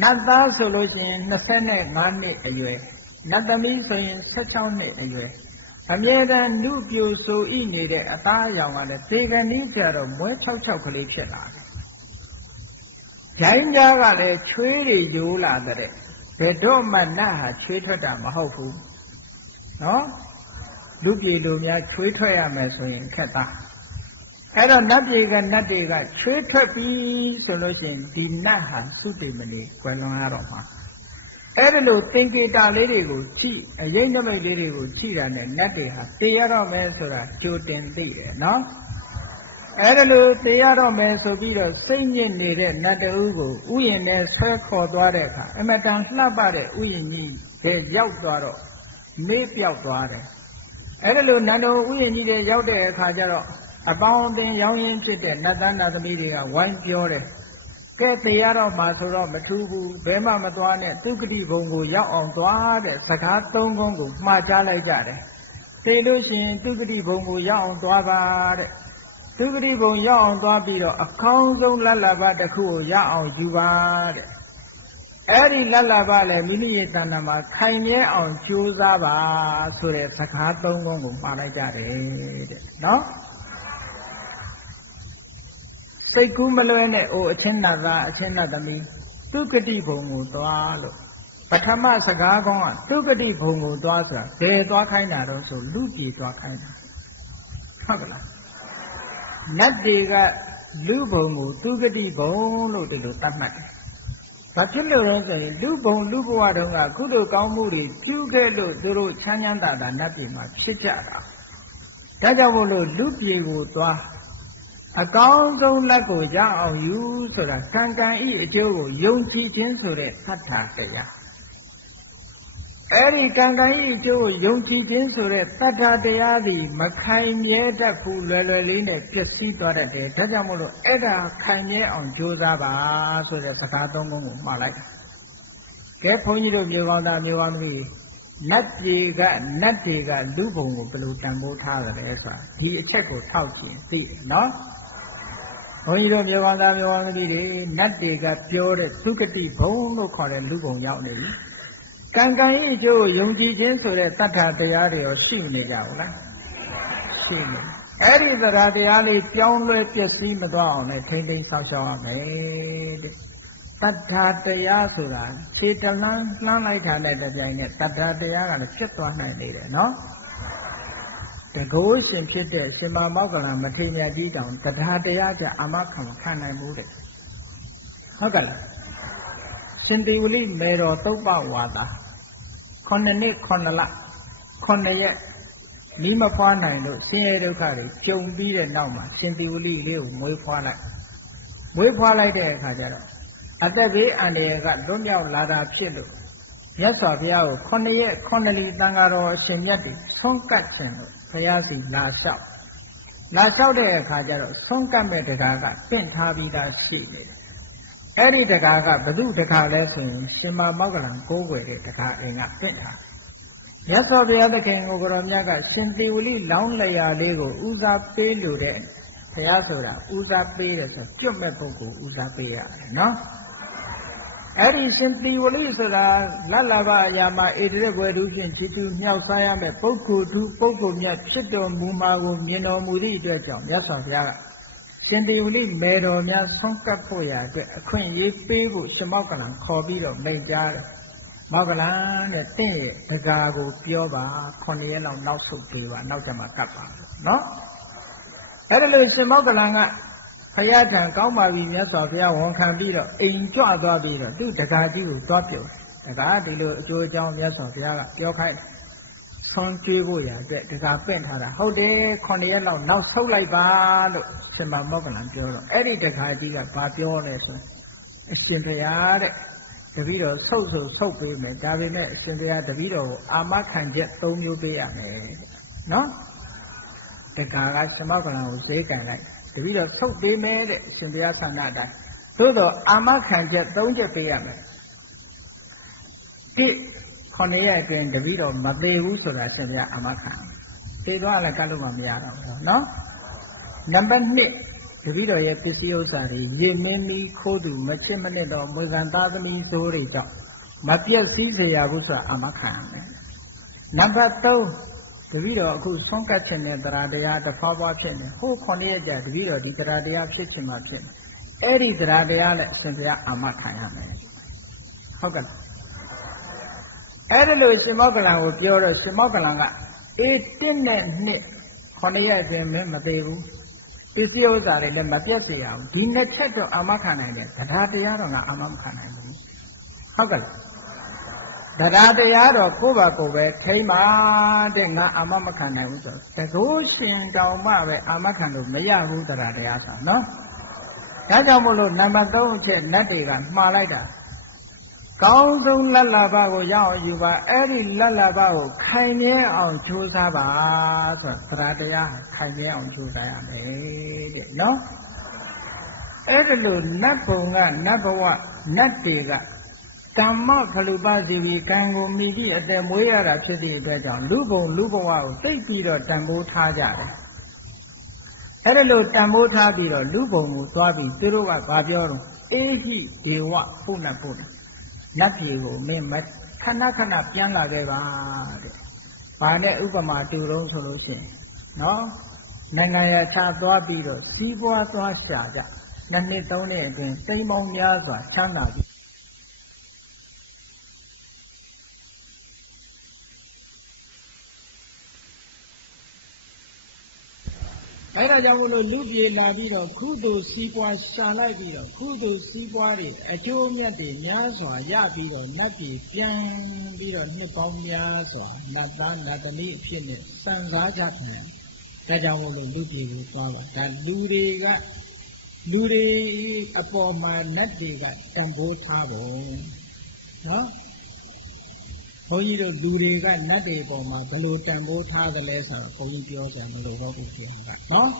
နတ်သားဆိုလို့ရှိရင်25နှစ်အရွယ်နတ်သမီးဆိုရင်16နှစ်အရွယ်အမြဲတမ်းလူပြိုဆိုဤနေတဲ့အသားအယောင်ကလည်းသေကနီးကြတော့မွဲ66ကလေးဖြစ်လာတယ်။ဂျိုင်းကြားကလည်းချွေးတွေယိုးလာတဲ့ဘယ်တော့မှနတ်ဟာချွေးထွက်တာမဟုတ်ဘူး။နော်လူပြေလူများချွေးထွက်ရမယ်ဆိုရင်ခက်တာ။အဲ့တော့နတ်ပြေကနတ်တွေကချွေးထွက်ပြီဆိုလို့ရှိရင်ဒီနတ်ဟာသုတေမဏိကွယ်လွန်ရတော့မှာ အဲ့ဒါလို့သင်္ကေတလေးတွေကိုကြည့်အရေးနမိတ်လေးတွေကိုကြည့်တာနဲ့နတ်တွေဟာသိရတော့မယ်ဆိုတာကြိုတင်သိတယ်နော်အဲ့ဒါလို့သိရတော့မယ်ဆိုပြီးတော့စိတ်ညစ်နေတဲ့နတ်တူကိုဥယျာဉ်နဲ့ဆွဲခေါ်သွားတဲ့အခါအမတန်လှပတဲ့ဥယျာဉ်ကြီးပဲရောက်သွားတော့မေ့ပြောက်သွားတယ်အဲ့ဒါလို့နတ်တော်ဥယျာဉ်ကြီးတွေရောက်တဲ့အခါကျတော့အပေါင်းအသင်းရောင်းရင်းဖြစ်တဲ့နတ်သားနတ်သမီးတွေကဝိုင်းပြောတယ်ကဲသိရတော့မှဆိုတော့မထူးဘူးဘယ်မှမသွားနဲ့သူကတိဘုံကိုရောက်အောင်သွားတဲ့စကားသုံးခုကိုမှားကြားလိုက်ကြတယ်သိလို့ရှိရင်သူကတိဘုံကိုရောက်အောင်သွားပါတဲ့သူကတိဘုံရောက်အောင်သွားပြီးတော့အကောင်းဆုံးလတ်လဘတစ်ခုကိုရအောင်ယူပါတဲ့အဲ့ဒီလတ်လဘလည်းမိမိရဲ့တဏ္ဍာမှာခိုင်မြဲအောင်ကြိုးစားပါဆိုတဲ့စကားသုံးခုကိုမှားလိုက်ကြတယ်တဲ့နော်စိတ်ကူးမလွဲနဲ့အိုအချင်းနာသားအချင်းနာသမီးသူကတိဘုံကိုသွားလို့ပထမစကားကောင်းကသူကတိဘုံကိုသွားဆိုတာဘယ်သွားခိုင်းတာတော့ဆိုလူပြေသွားခိုင်းတာဟုတ်ကလားနတ်တွေကလူဘုံကိုသူကတိဘုံလို့ဒီလိုသတ်မှတ်တယ်ဘာဖြစ်လို့လဲဆိုရင်လူဘုံလူဘဝတုန်းကကုသိုလ်ကောင်းမှုတွေပြုခဲ့လို့သူတို့ချမ်းချမ်းသာသာနတ်ပြည်မှာဖြစ်ကြတာဒါကြောင့်မို့လို့လူပြေကိုသွားအကောင်းဆုံးလက်ကိုရအောင်ယူဆိုတာကံကံဤအကျိုးကိုယုံကြည်ခြင်းဆိုတဲ့သတ္ထာတရားအဲ့ဒီကံကံဤအကျိုးကိုယုံကြည်ခြင်းဆိုတဲ့သတ္ထာတရားသည်မခိုင်မြဲတတ်ဘူးလွယ်လွယ်လေးနဲ့ပျက်စီးသွားတတ်တယ်ဒါကြောင့်မို့လို့အဲ့ဒါခိုင်မြဲအောင်ကြိုးစားပါဆိုတဲ့စကားသုံးခုကိုမှားလိုက်ကဲဘုန်းကြီးတို့မြေကောင်းသားမြေကောင်းသမီးနတ်တွေကလူဘုံကိုဘယ်လိုတန်ဖိုးထားကြလဲဆိုတာဒီအချက်ကိုထောက်ကြည့်သိတယ်နော်ဘုန်းကြီးတို့မြေကောင်းသားမြေကောင်းသမီးတွေနတ်တွေကပြောတဲ့သုကတိဘုံလို့ခေါ်တဲ့လူဘုံရောက်နေပြီကံကံဤအကျိုးကိုယုံကြည်ခြင်းဆိုတဲ့တတ္ထတရားတွေရောရှိနေကြဘူးလားရှိနေအဲ့ဒီတရားလေးကြောင်းလွဲပျက်စီးမသွားအောင်လည်းထိမ့်သိမ်းဆောက်ရှောက်ရမယ်တဲ့တတ္ထတရားဆိုတာစေတလန်းလှမ်းလိုက်တာနဲ့တပြိုင်နက်တတ္ထတရားကလည်းဖြစ်သွားနိုင်နေတယ်နော်တကောရှင်ဖြစ်တဲ့ရှင်မမောက္ကလံမထေရမြတ်ကြီးတောင်တတ္ထတရားကြအာမခံနိုင်မှုတဲ့ဟုတ်ကဲ့လားရှင်သေဝလိမေတော်သုပ္ပဝါဒ9 နှစ် 9 လ 9 ရက်မိမဖွားနိုင်လို့ဆင်းရဲဒုက္ခတွေကြုံပြီးတဲ့နောက်မှာရှင်သေဝလိလေးကိုမွေးဖွားလိုက်တဲ့အခါကျတော့အသက်ဘေးအန္တရာယ်ကလွတ်မြောက်လာတာဖြစ်လို့မြတ်စွာဘုရားကို9 ရက် 9 လသံဃာတော်အရှင်မြတ်တွေဆုံးကပ်ခြင်းလို့ဘုရားစီလာလျှောက်တဲ့အခါကျတော့ဆုံးကပ်မဲ့တရားကတင့်ထားပြီးသားရှိနေတယ်အဲ့ဒီတရားကဘု து တရားလဲဆိုရင်ရှင်မမောက္ကလံကိုးကွယ်တဲ့တရားအိမ်ကတင့်ထားမြတ်စွာဘုရားသခင်ကိုယ်တော်မြတ်ကရှင်သေဝလိလောင်းလျာလေးကိုဦးစားပေးလို့တဲ့ဘုရားဆိုတာဦးစားပေးတယ်ဆိုကျွတ်မဲ့ပုဂ္ဂိုလ်ဦးစားပေးရတယ်နော်အဲ့ဒီရှင်သေဝလိဆိုတာလတ်လဘအရာမှာဧတရဘွယ်သူဖြင့်จิตတူမြောက်စားရမယ်ပုဂ္ဂိုလ်သူပုဂ္ဂိုလ်မြတ်ဖြစ်တော်မူမှာကိုမြင်တော်မူသည့်အတွက်ကြောင့်မြတ်စွာဘုရားကရှင်သေဝလိမေတော်များဆုံးကပ်ဖို့ရာအတွက်အခွင့်အရေးပေးဖို့ရှင်မောက္ကလံခေါ်ပြီးတော့မိန့်ကြားတယ်မောက္ကလံတဲ့တင့်ရဲ့တကားကိုပြောပါ9 ရက်လောက်နောက်ဆုတ်ပေးပါနောက်ကျမှကပ်ပါနော်အဲ့ဒါလို့ရှင်မောက္ကလံကဘုရားထံကောင်းပါပြီမြတ်စွာဘုရားဝန်ခံပြီးတော့အိမ်ကြွသွားပြီးတော့သူ့တကားကြီးကိုသွားပြုတ်တကားဒီလိုအကျိုးအကြောင်းမြတ်စွာဘုရားကပြောခိုင်းဆွန်ကျွေးဖို့ရတဲ့တကားပင့်ထားတာဟုတ်တယ်9 ရက်လောက်နောက်ဆုတ်လိုက်ပါလို့ရှင်မောက္ကလံပြောတော့အဲ့ဒီတကားကြီးကဘာပြောလဲဆိုအရှင်ဘုရားတဲ့တပည့်တော်ဆုတ်ပေးမယ်ဒါပေမဲ့အရှင်ဘုရားတပည့်တော်ကိုအာမခံချက်3 မျိုးပေးရမယ်နော်တကားကရှင်မောက္ကလံကိုဈေးကန်လိုက်တပည့်တော်ဆုတ်ပေးမယ်တဲ့အရှင်ဘုရားဆန္ဒတိုင်းသို့တော့အာမခံချက်3 ချက်ပေးရမယ်9 ရက်အတွင်းတပည့်တော်မသေးဘူးဆိုတာအရှင်ဘုရားအာမခံသေသွားလည်းကတ်လို့မရတော့ဘူးနော်နံပါတ်2တပည့်တော်ရဲ့ပစ္စည်းဥစ္စာတွေရေမင်းမီခိုးသူမချစ်မနစ်တော့မွေခံသားသမီးဆိုးတွေကြောင့်မပြည့်စည်စေရဘူးဆိုတာအာမခံရမယ်နံပါတ်3တပည့်တော်အခုဆုံးကပ်ခြင်းနဲ့တရားတရားတစ်ဖွားဖွားဖြစ်နေဟို9 ရက်ကြာတပည့်တော်ဒီတရားတရားဖြစ်ခြင်းမှာဖြစ်နေအဲ့ဒီတရားတရားနဲ့အရှင်ဘုရားအာမခံရမယ်ဟုတ်ကဲ့အဲ့ဒါလို့ရှင်မောက္ကလံကိုပြောတော့ရှင်မောက္ကလံကအေး1 နဲ့ 2 9 ရက်အတွင်းမသေးဘူးပစ္စည်းဥစ္စာတွေလည်းမပြတ်စေရဘူးဒီ2 ချက်တော့အာမခံနိုင်တယ်တရားတရားတော့ငါအာမမခံနိုင်ဘူးဟုတ်ကဲ့ တရားတရားတော့ကိုယ့်ဘာကိုယ်ပဲထိမ့်ပါတဲ့ငါအာမမခံနိုင်ဘူးဆိုသကိုးရှင်တောင်မှပဲအာမခံလို့မရဘူးတရားတရားဆိုနော်ဒါကြောင့်မို့လို့နံပါတ်3အချက်နတ်တွေကမှားလိုက်တာကောင်းဆုံးလတ်လာဘကိုရအောင်ယူပါအဲ့ဒီလတ်လာဘကိုခိုင်မြဲအောင်ကြိုးစားပါဆိုတရားတရားခိုင်မြဲအောင်ကြိုးစားရမယ်တဲ့နော်အဲ့ဒါလို့နတ်ဘုံကနတ်ဘဝနတ်တွေကဓမ္မဖလူပစီဝီကံကိုမိပြီးအသက်မွေးရတာဖြစ်တဲ့အတွက်ကြောင့်လူဘုံလူဘဝကိုသိပြီးတော့တန်ဖိုးထားကြတယ်အဲ့ဒါလို့တန်ဖိုးထားပြီးတော့လူဘုံကိုသွားပြီးသူတို့ကဘာပြောတော့အေဟိဒေဝပုဏ္ဏပုဏ္ဏနတ်ပြည်ကိုမင်းမခဏခဏပြန်လာခဲ့ပါတဲ့ဘာနဲ့ဥပမာတူတော့ဆိုလို့ရှိရင်နော်နိုင်ငံရခြားသွားပြီးတော့စီးပွားသွားရှာကြနှစ်နှစ်သုံးနှစ်အတွင်းသိမ်းပေါင်းများစွာဆန်းလာပြီအဲ့ဒါကြောင့်မလို့လူပြေလာပြီးတော့ကုသိုလ်စီးပွားရှာလိုက်ပြီးတော့ကုသိုလ်စီးပွားတွေအကျိုးမြတ်တွေများစွာရပြီးတော့နတ်ပြည်ပြန်ပြီးတော့နှစ်ပေါင်းများစွာနတ်သားနတ်သမီးအဖြစ်နဲ့စံစားကြတယ်ဒါကြောင့်မလို့လူပြေကိုသွားပါဒါလူတွေအပေါ်မှာနတ်တွေကတန်ဖိုးထားဖို့နော်ဘုန်းကြီးတို့လူတွေကနတ်တွေပေါ်မှာဘယ်လိုတန်ဖိုးထားသလဲဆိုတော့ဘုန်းကြီးပြောကြမလို့တော့ဘူးခင်ဗျာနော်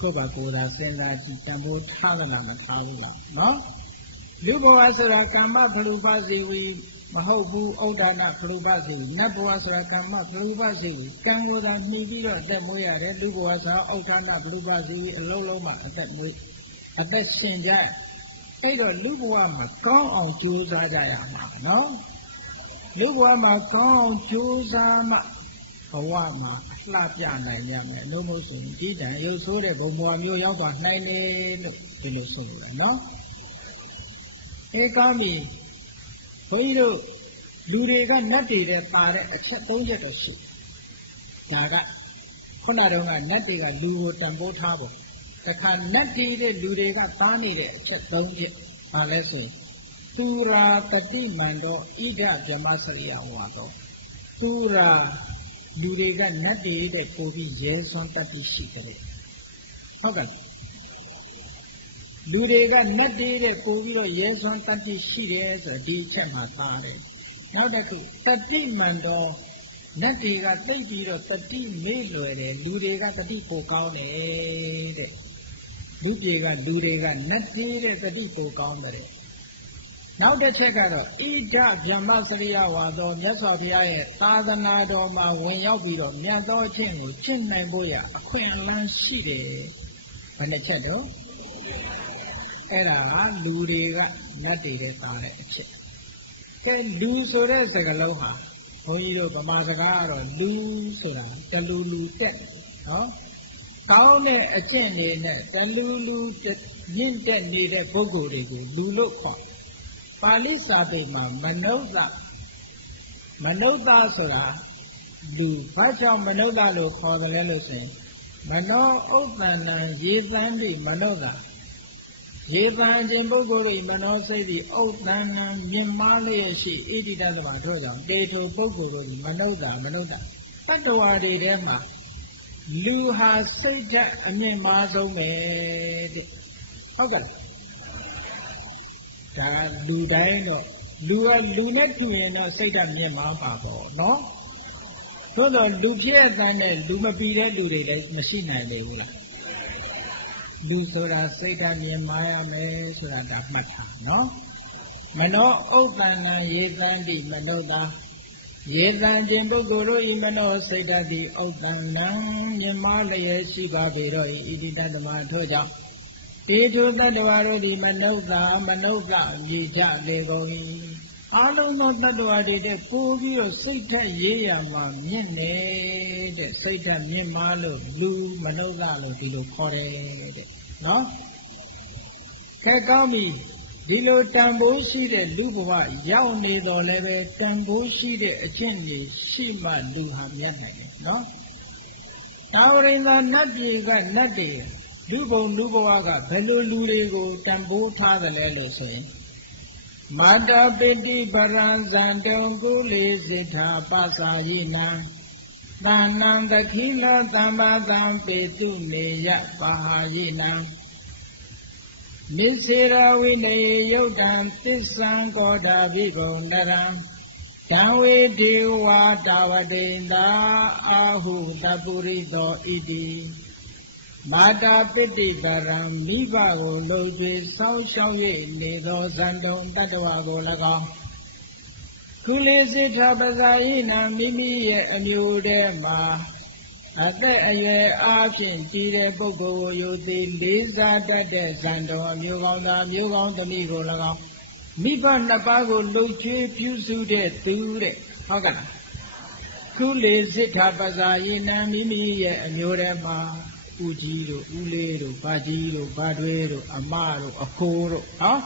ကိုယ့်ဘာကိုယ်သာစဉ်းစားကြည့်တန်ဖိုးထားသလားမထားဘူးလားနော်လူဘဝဆိုတာကမ္မဖလူပဇေဝီမဟုတ်ဘူးဩဒနာဖလူပဇေဝီနတ်ဘဝဆိုတာကမ္မဖလူပဇေဝီကံကိုယ်သာမှီပြီးတော့အသက်မွေးရတယ်လူဘဝဆိုတာဩဒနာဖလူပဇေဝီအလုံးလုံးမှာအသက်ရှင်ကြအဲ့တော့လူဘဝမှာကောင်းအောင်ကြိုးစားကြရမှာနော်လူဘဝမှာကောင်းအောင်ကြိုးစားမှဘဝမှာအလှပြနိုင်ရမယ်လို့မဟုတ်ဆိုရင်ဒီတန်ရုပ်ဆိုးတဲ့ဘုံဘဝမျိုးရောက်ပါနိုင်တယ်လို့ဒီလိုဆိုနေတာနော်အေးကောင်းပြီဘုန်းကြီးတို့လူတွေကနတ်တွေတဲ့ပါတဲ့အချက်၃ချက်တော့ရှိဒါကခုနတုန်းကနတ်တွေကလူကိုတန်ဖိုးထားဖို့တခါနတ်တွေတဲ့လူတွေကသားနေတဲ့အချက်၃ချက်ဘာလဲဆိုရင်သူရာတတိမန္တောဣဒဗြဟ္မစရိယဝါသောသူရာလူတွေကနတ်တွေတဲ့ပို့ပြီးရဲစွမ်းတတ်ပြီးရှိတယ်ဟုတ်ကဲ့လူတွေကနတ်တွေတဲ့ပို့ပြီးတော့ရဲစွမ်းတတ်ပြီးရှိတယ်ဆိုတော့ဒီအချက်မှာသားတယ်နောက်တစ်ခုတတိမန္တောနတ်တွေကသိပြီးတော့တတိမေ့လွယ်တယ်လူတွေကတတိပိုကောင်းတယ်တဲ့လူပြေကလူတွေကနတ်တွေတဲ့တတိပိုကောင်းတယ်နောက်တစ်ချက်ကတော့ဣဒဗြဟ္မစရိယဝါသောမြတ်စွာဘုရားရဲ့သာသနာတော်မှာဝင်ရောက်ပြီးတော့မြတ်သောအခြင်းကိုကျင့်နိုင်ဖို့ရအခွင့်အလမ်းရှိတယ်ဘယ်နှချက်တော့အဲ့ဒါလူတွေကနတ်တွေတဲ့သားတဲ့အချက်ကဲလူဆိုတဲ့စကားလုံးဟာဘုန်းကြီးတို့ဗမာစကားကတော့လူဆိုတာတလူလူတက်နော်ကောင်းတဲ့အကျင့်တွေနဲ့တလူလူမြင့်တက်နေတဲ့ပုဂ္ဂိုလ်တွေကိုလူလို့ခေါ်ပါဠိစာပေမှာမနုဿဆိုတာလူဘာကြောင့်မနုဿလို့ခေါ်တယ်လို့ဆိုရင်မနောဥပ္ပန္နရေသံတိမနုဿရေသံခြင်းပုဂ္ဂိုလ်၏မနောစိတ်သည်ဥပ္ပန္နမြင်မာလျက်ရှိဣတိတသမထို့ကြောင့်တေထိုပုဂ္ဂိုလ်တို့သည်မနုဿတတ္တဝါတွေထဲမှာလူဟာစိတ်ဓာတ်အမြင့်မားဆုံးပဲတဲ့ဟုတ်ကဲ့ဒါလူတိုင်းတော့လူကလူနဲ့တူရင်တော့စိတ်ဓာတ်မြင့်မားပါပေါ့နော်သို့တော့လူဖြစ်အတန်းနဲ့လူမပီတဲ့လူတွေလည်းမရှိနိုင်လေဘူးလားလူဆိုတာစိတ်ဓာတ်မြင့်မားရမယ်ဆိုတာဒါမှတ်ထားနော်မနောဥပ္ပန္နယေသံတိမနုဿရေသံခြင်းပုဂ္ဂိုလ်တို့ဤမနောစိတ်ဓာတ်သည်ဥပ္ပန္နမြင့်မားလျက်ရှိပါပေတော့ဣတိတတမထို့ကြောင့်ပေထိုတတ္တဝါတို့သည်မနုဿမြည်ကြလေကုန်၏အလုံးသောတတ္တဝါတွေတဲ့ပို့ပြီးတော့စိတ်ထက်ရေးရမှာမြင့်နေတဲ့စိတ်ထက်မြင့်မားလို့လူမနုဿလို့ဒီလိုခေါ်တယ်တဲ့နော်ခဲကောင်းပြီဒီလိုတန်ဖိုးရှိတဲ့လူဘဝရောက်နေတော်လည်းပဲတန်ဖိုးရှိတဲ့အကျင့်တွေရှိမှလူဟာမြတ်နိုင်တယ်နော်တာဝရိန္ဒနတ်ပြည်ကနတ်တွေလူဘုံလူဘဝကဘယ်လိုလူတွေကိုတန်ဖိုးထားသလဲလို့ဆိုရင် မာတာပိတိပရံဇံတုံကုလေစိထပါစာယိနံသန္နံသခိလောသမ္မာသံပေတုနေယပါဟာယိနံနိစေရဝိနေယုတ်တံသစ္ဆံကောဓာဘိဗုံနရံဓံဝေဒေဝတာဝတိန္တာအာဟုတပုရိသောဣတိမာတာပိတိပရံမိဘကိုလုံကျွေစောင်းရှောက်၍နေသောဇန္တုံတတ္တဝါကို၎င်းကုလေစိထပဇာယိနံမိမိရဲ့အမျိုးထဲမှာအသက်အရွယ်အားဖြင့်တည်တဲ့ပုဂ္ဂိုလ်ကိုယုသည်လေးစားတတ်တဲ့ဇန္တုံအမျိုးကောင်းသားအမျိုးကောင်းသမီးကို၎င်းမိဘနှစ်ပါးကိုလှုပ်ချွေးပြုစုတဲ့သူတဲ့ဟုတ်ကဲ့လားကုလေစိထပဇာယိနံမိမိရဲ့အမျိုးထဲမှာဦးကြီးတို့ဦးလေးတို့ဗကြီးတို့ဗထွေးတို့အမတို့အခိုးတို့ဟော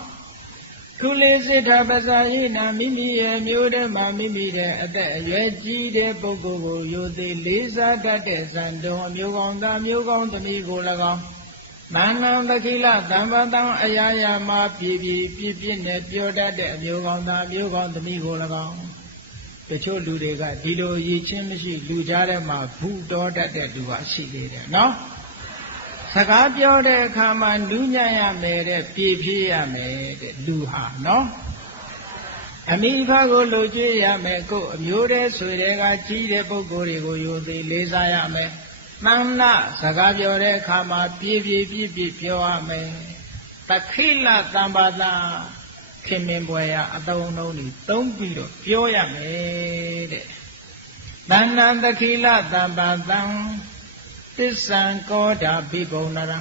ကုလေစိထပဇာယိနံမိမိရဲ့မျိုးထဲမှာမိမိတဲ့အသက်အရွယ်ကြီးတဲ့ပုဂ္ဂိုလ်ကိုယုသည်လေးစားတတ်တဲ့ဇန္တုံအမျိုးကောင်းသားမျိုးကောင်းသမီးကို၎င်းမန္နံသခိလသမ္ပတံအရာရာမှာပြည့်နဲ့ပြောတတ်တဲ့အမျိုးကောင်းသားမျိုးကောင်းသမီးကို၎င်းတချို့လူတွေကဒီလိုရည်ချင်းမရှိလူကြားထဲမှာဘူးတော်တတ်တဲ့လူကရှိသေးတယ်နော်စကားပြောတဲ့အခါမှာနူးညံ့ရမယ်တဲ့ပြည့်ဖြည့်ရမယ်တဲ့လူဟာနော်အမိဖကိုလှုပ်ကြွေးရမယ်ကိုအမျိုးတဲ့ဆွေတွေကကြီးတဲ့ပုဂ္ဂိုလ်တွေကိုယုံသိလေးစားရမယ်တဏ္ဍစကားပြောတဲ့အခါမှာပြည့်ပြောရမယ်တခိလသံပါဒခင်မင်ပွဲရအသုံးအနှုန်းတွေသုံးပြီးတော့ပြောရမယ်တဲ့တဏ္ဍတခိလသံပါဒံသစ္ဆံကောဓာဘိဗုံနရံ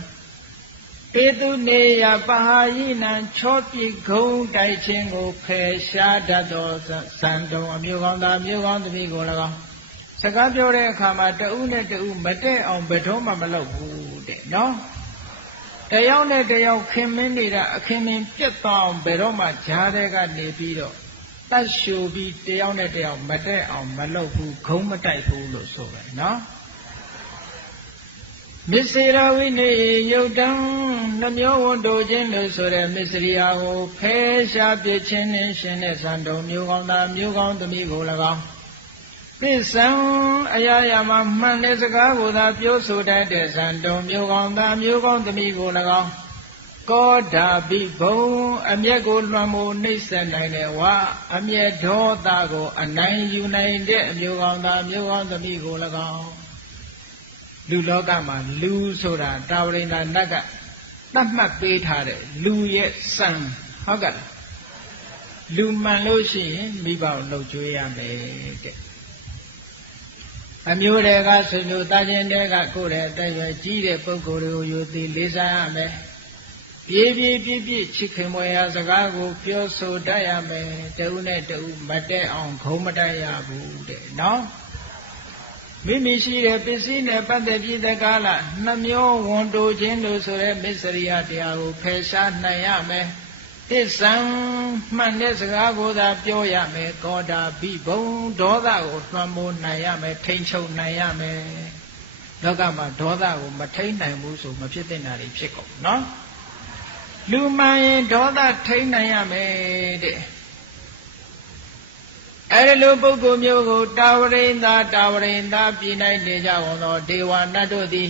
ပေတုနေယပဟာယိနံချောပိဂုံတိုက်ခြင်းကိုဖယ်ရှားတတ်သောဇန္တုံအမျိုးကောင်းသားမျိုးကောင်းသမီးကို၎င်းစကားပြောတဲ့အခါမှာတဦးနဲ့တဦးမတည့်အောင်ဘယ်တော့မှမလုပ်ဘူးတဲ့နော်တယောက်နဲ့တယောက်ခင်မင်းနေတာအခင်မင်းပြတ်သွားအောင်ဘယ်တော့မှဂျားတဲ့ကနေပြီးတော့တတ်ရှူပြီးတယောက်နဲ့တယောက်မတည့်အောင်မလုပ်ဘူးဂုံမတိုက်ဘူးလို့ဆိုတယ်နော်မစ္စေရဝိနေယုတ်တံနှမျိုးဝန်တို့ခြင်းလို့ဆိုတဲ့မစ္စရိယာကိုဖယ်ရှားပြခြင်းနဲ့ရှင်တဲ့ဇန္တုံမျိုးကောင်းသားမျိုးကောင်းသမီးကို၎င်းသစ္ဆံအရာရာမှာမှန်တဲ့စကားကိုသာပြောဆိုတတ်တဲ့ဇန္တုံမျိုးကောင်းသားမျိုးကောင်းသမီးကို၎င်းကောဓာဘိဘုံအမျက်ကိုလွှမ်းမိုးနှိမ့်ဆက်နိုင်တဲ့ဝါအမျက်ဒေါသကိုအနိုင်ယူနိုင်တဲ့အမျိုးကောင်းသားမျိုးကောင်းသမီးကို၎င်းလူလောကမှာလူဆိုတာတာဝရိန္ဒနတ်ကသတ်မှတ်ပေးထားတဲ့လူရဲ့စံဟုတ်ကဲ့လူမှန်လို့ရှိရင်မိဘကိုလှုပ်ကြွေးရမယ်တဲ့အမျိုးတွေကဆွေမျိုးသားချင်းတွေကကိုယ်ရဲ့အသက်ရွယ်ကြီးတဲ့ပုဂ္ဂိုလ်တွေကိုယူသည်လေးစားရမယ်ပြည့်ချစ်ခင်မွေရာစကားကိုပြောဆိုတတ်ရမယ်တဦးနဲ့တဦးမတည့်အောင်ခုံးမတိုက်ရဘူးတဲ့နော်မိမိရှိတဲ့ပစ္စည်းနဲ့ပတ်သက်ပြီးတဲ့ကာလနှမျိုးဝန်တိုခြင်းလို့ဆိုတဲ့မစ္စရိယတရားကိုဖယ်ရှားနိုင်ရမယ်သစ္ဆံမှန်တဲ့စကားကိုသာပြောရမယ်ကောဓာဘိဘုံဒေါသကိုလွှမ်းမိုးနိုင်ရမယ်ထိန်ချုပ်နိုင်ရမယ်လောကမှာဒေါသကိုမထိန်နိုင်ဘူးဆိုမဖြစ်တဲ့နာတွေဖြစ်ကုန်နော်လူမှန်ရင်ဒေါသထိန်နိုင်ရမယ်တဲ့အဲ့ဒီလိုပုဂ္ဂိုလ်မျိုးကိုတာဝရိန္ဒပြည်၌နေကြကုန်သောဒေဝနတ်တို့သည်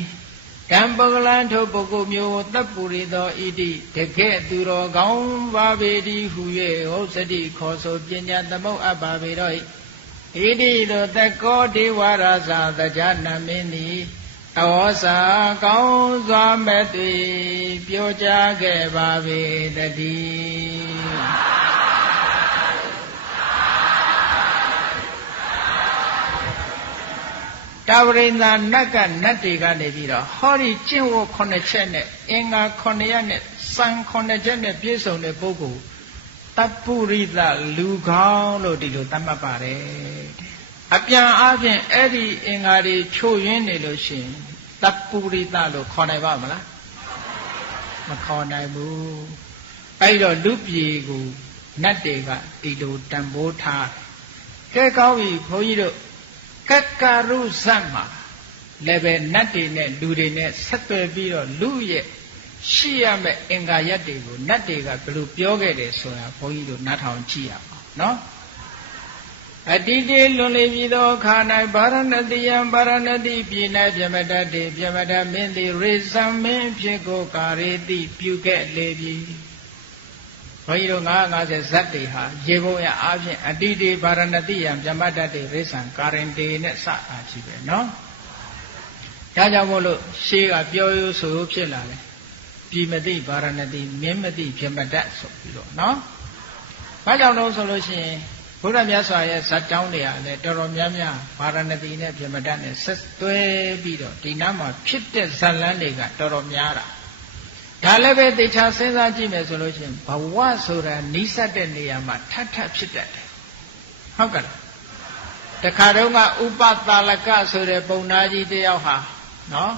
ကံပုဂ္ဂလံထိုပုဂ္ဂိုလ်မျိုးသပ္ပုရိသောဣတိတကဲ့သူတော်ကောင်းပါပေသည်ဟု၍ဟုတ်စတိခေါ်ဆိုပညာသမုတ်အပ်ပါပေတော့ဣတိသောတကောဒေဝရာဇာတကြနမင်းသည်အဝေါစာကောင်းစွာမဲ့တွေပြောကြားခဲ့ပါပေတည်းတာဝရိန္ဒနတ်ကနတ်တွေကနေပြီးတော့ဟောဒီကျင့်ဝတ်9ချက်နဲ့အင်္ဂါ9ရက်နဲ့စံ9ချက်နဲ့ပြည့်စုံတဲ့ပုဂ္ဂိုလ်တပ္ပုရိသလူကောင်းလို့ဒီလိုသတ်မှတ်ပါတယ်အပြန်အားဖြင့်အဲ့ဒီအင်္ဂါတွေချို့ယွင်းနေလို့ရှိရင်တပ္ပုရိသလို့ခေါ်နိုင်ပါမလားမခေါ်နိုင်ဘူးအဲ့တော့လူပြေကိုနတ်တွေကဒီလိုတန်ဖိုးထားကဲကောင်းပြီဘုန်းကြီးတို့ကက္ကရုဇတ်မှာလည်းပဲနတ်တွေနဲ့လူတွေနဲ့ဆက်သွယ်ပြီးတော့လူရဲ့ ရှိရမယ့်အင်္ဂါရက်တွေကိုနတ်တွေကဘယ်လိုပြောခဲ့တယ်ဆိုတာဘုန်းကြီးတို့နားထောင်ကြည့်ရအောင်နော်အတိတေလွန်လေပြီးသောအခါ၌ဗာရဏတိယံဗာရဏတိပြည်၌ပြမတတ်တေပြမတမင်းသည်ရေဇံမင်းဖြစ်ကိုကာရေတိပြုခဲ့လေပြီဘုန်းကြီးတို့950ဇတ်တွေဟာရေပုံရအားဖြင့်အတိတေဗာရဏတိယံပြမတတ်တေရေဇံကာရင်တေနဲ့စအားကြည့်ပဲနော်ဒါကြောင့်မို့လို့ရှေးကပြောရိုးဆိုရိုးဖြစ်လာတယ်ပြည်မသိဗာရဏတိမင်းမသိပြမတတ်ဆိုပြီးတော့နော်ဘာကြောင့်လို့ဆိုလို့ရှိရင်ဘုရားမြတ်စွာရဲ့ဇတ်ကြောင်းတွေကလည်းတော်တော်များများဗာရဏတိနဲ့ပြမတတ်နဲ့ဆက်သွဲပြီးတော့ဒီနားမှာဖြစ်တဲ့ဇတ်လန်းတွေကတော်တော်များတာဒါလည်းပဲသေချာစဉ်းစားကြည့်မယ်ဆိုလို့ရှိရင်ဘဝဆိုတာနိစ္စတဲ့နေရာမှာထပ်ထပ်ဖြစ်တတ်တယ်ဟုတ်ကဲ့တခါတော့ကဥပသာလကဆိုတဲ့ပုံနာကြီးတယောက်ဟာနော်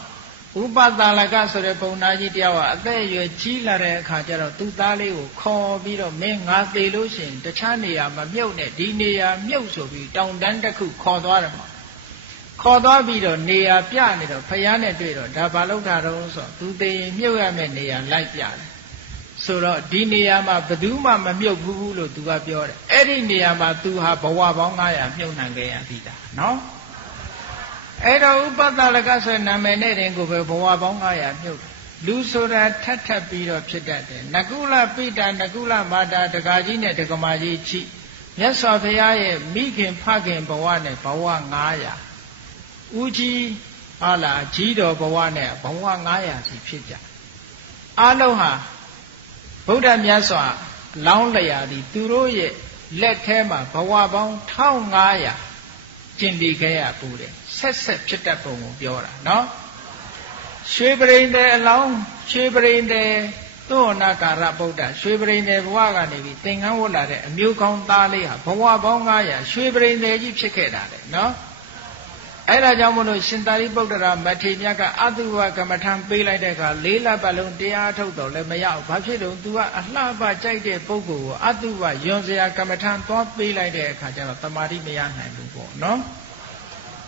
ဥပသာလကဆိုတဲ့ပုံနာကြီးတယောက်ဟာအသက်အရွယ်ကြီးလာတဲ့အခါကျတော့သူ့သားလေးကိုခေါ်ပြီးတော့မင်းငါသေလို့ရှိရင်တခြားနေရာမမြုပ်နဲ့ဒီနေရာမြုပ်ဆိုပြီးတောင်တန်းတစ်ခုခေါ်သွားတယ်မှာခေါ်သွားပြီးတော့နေရာပြနေတော့ဖယားနဲ့တွေ့တော့ဒါဘာလို့တာတော့ဆိုသူသေရင်မြုပ်ရမယ့်နေရာလိုက်ပြတယ်ဆိုတော့ဒီနေရာမှာဘယ်သူမှမမြုပ်ဘူးလို့သူကပြောတယ်အဲ့ဒီနေရာမှာသူဟာဘဝပေါင်း900မြုပ်နှံခဲ့ရသည်တာနော်အဲ့တော့ဥပဒလကဆိုတဲ့နာမည်နဲ့တင်ကိုပဲဘဝပေါင်း900မြုပ်လူဆိုတာထပ်ထပ်ပြီးတော့ဖြစ်တတ်တယ်နကုလပိတာနကုလမာတာဒကာကြီးနဲ့ဒကမာကြီးချိမြတ်စွာဘုရားရဲ့မိခင်ဖခင်ဘဝနဲ့ဘဝ900ဦးကြီးဟာလာကြီးတော်ဘဝနဲ့ဘဝ900စီဖြစ်ကြအလုံးဟာဗုဒ္ဓမြတ်စွာလောင်းလျာသည်သူတို့ရဲ့လက်ထဲမှာဘဝပေါင်း1500ကျင့်တည်ခဲ့ရပူတယ်ဆက်ဖြစ်တတ်ပုံကိုပြောတာနော်ရွှေပရိန်တယ်အလောင်းရွှေပရိန်တယ်သုဝနာကာရဗုဒ္ဓရွှေပရိန်တယ်ဘဝကနေပြီးသင်္ကန်းဝတ်လာတဲ့အမျိုးကောင်းသားလေးဟာဘဝပေါင်း900ရွှေပရိန်တယ်ကြီးဖြစ်ခဲ့တာလေနော်အဲ့ဒါကြောင့်မလို့ရှင်သာရိပုတ္တရာမထေရမြတ်ကအတုဝကမ္မထံပေးလိုက်တဲ့အခါ4လပတ်လုံးတရားထုတ်တော့လည်းမရဘူးဘာဖြစ်လို့ तू ကအလှပကြိုက်တဲ့ပုဂ္ဂိုလ်ကိုအတုဝယွန်စရာကမ္မထံသွားပေးလိုက်တဲ့အခါကျတော့တမာတိမရနိုင်ဘူးပေါ့နော်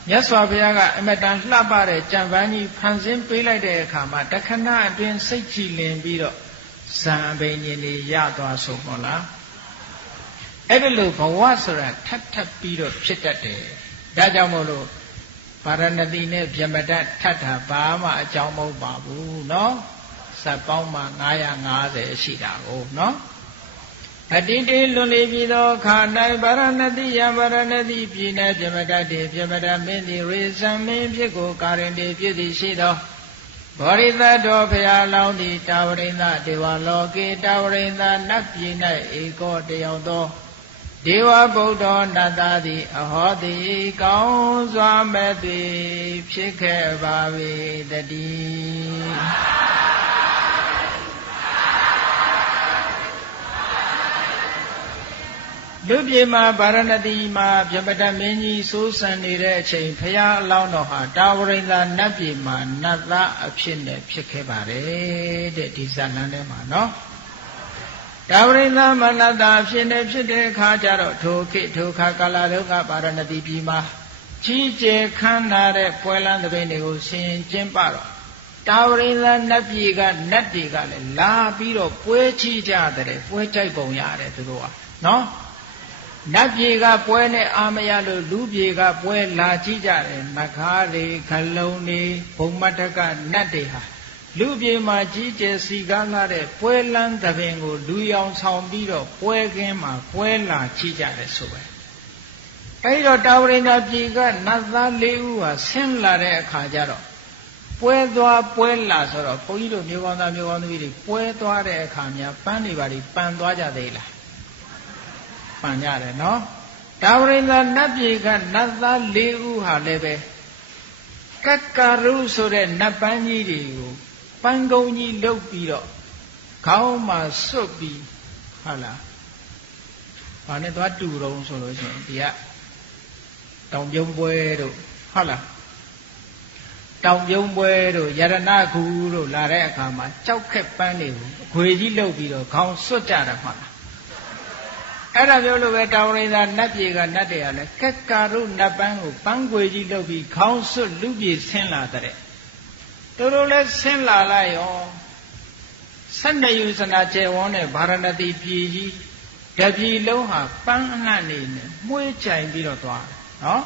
မြတ်စွာဘုရားကအမတန်လှပတဲ့ကြံပန်းကြီးဖန်ဆင်းပေးလိုက်တဲ့အခါမှာတခဏအတွင်းစိတ်ကြည်လင်ပြီးတော့ဇံအဘိညာဉ်တွေရသွားဆိုမလားအဲ့ဒါလို့ဘဝဆိုတာထပ်ထပ်ပြီးတော့ဖြစ်တတ်တယ်ဒါကြောင့်မို့လို့ဗာရဏသီနဲ့ဗြဟ္မတထပ်တာဘာမှအကြောင်းမဟုတ်ပါဘူးเนาะဇတ်ပေါင်းမှာ950ရှိတာကိုเนาะအတိတေလွန်လေပြီးသောခါ၌ဗာရဏသီယံဗာရဏသီပြည်၌ဗြဟ္မတတေဗြဟ္မတမင်းသည်ရေဇံမင်းဖြစ်ကိုကာရင်တေဖြစ်သည်ရှိသောဘောရိသတ္တောဘုရားလောင်းသည်တာဝရိန္ဒဒေဝလောကေတာဝရိန္ဒနတ်ပြည်၌ဧကောတယောက်သောဒေဝဗုဒ္ဓနတ္တသည်အဟောတိကောင်းစွာမဲ့သည်ဖြစ်ခဲ့ပါ၏တည်းလူပြည်မှာဗာရဏသီမှာဗြဟ္မတမင်းကြီးစိုးစံနေတဲ့အချိန်ဘုရားအလောင်းတော်ဟာတာဝရိန္ဒနတ်ပြည်မှာနတ်သားအဖြစ်နဲ့ဖြစ်ခဲ့ပါတယ်တဲ့ဒီဇာလံထဲမှာနော်တာဝရိန္ဒမနတ္တအဖြစ်နဲ့ဖြစ်တဲ့အခါကျတော့ထိုခေတ်ထိုခါကာလတုန်းကဗာရဏသီပြည်မှာကြီးကျယ်ခမ်းနားတဲ့ပွဲလမ်းသဘင်တွေကိုဆင်ကျင်းပတော့တာဝရိန္ဒနတ်ပြည်ကနတ်တွေကလည်းလာပြီးတော့ပွဲချီကြတယ်ပွဲကြိုက်ပုံရတယ်သူတို့ကနော်နတ်ပြည်ကပွဲနဲ့အာမရလို့လူပြည်ကပွဲလာကြည့်ကြတယ်နဂါးတွေခလုံးတွေဘုံမတ္တကနတ်တွေဟာလူပြည်မှာကြီးကျယ်စီကားလာတဲ့ပွဲလန်းသဘင်ကိုလူရောင်ဆောင်ပြီးတော့ပွဲခင်းမှာပွဲလာကြည့်ကြတယ်ဆိုပဲအဲဒီတော့တာဝရိန္ဒပြည်ကနတ်သား၄ဦးဟာဆင်းလာတဲ့အခါကျတော့ပွဲသွားပွဲလာဆိုတော့ဘုန်းကြီးတို့မျိုးကောင်းသားမျိုးကောင်းသမီးတွေပွဲသွားတဲ့အခါများပန်းနေပါလိပန်သွားကြသေးလားပန်ကြတယ်နော်တာဝရိန္ဒနတ်ပြည်ကနတ်သား၄ဦးဟာလည်းပဲကက္ကရုဆိုတဲ့နတ်ပန်းကြီးတွေကိုပန်းကုန်းကြီးလုပ်ပြီးတော့ခေါင်းမှာစွတ်ပြီးဟုတ်လားဘာနဲ့သွားတူတော့ဆိုလို့ရှိရင်ဒီကတောင်ပြုံးပွဲတို့ဟုတ်လားတောင်ပြုံးပွဲတို့ယရဏဂူတို့လာတဲ့အခါမှာကြောက်ခက်ပန်းတွေကိုအခွေကြီးလုပ်ပြီးတော့ခေါင်းစွတ်ကြတာမှလားအဲ့ဒါပြောလို့ပဲတာဝရိန္ဒနတ်ပြည်ကနတ်တွေကလည်းကက္ကာရုနတ်ပန်းကိုပန်းခွေကြီးလုပ်ပြီးခေါင်းစွတ်လူပြည်ဆင်းလာတဲ့တို့လည်းဆင်းလာလိုက်ရော 12 ယူဇနာကျယ်ဝန်းတဲ့ဗာရဏသီပြည်ကြီးတပြည်လုံးဟာပန်းအနှံ့နေနဲ့မှုေးကြိုင်ပြီးတော့သွားတယ်နော်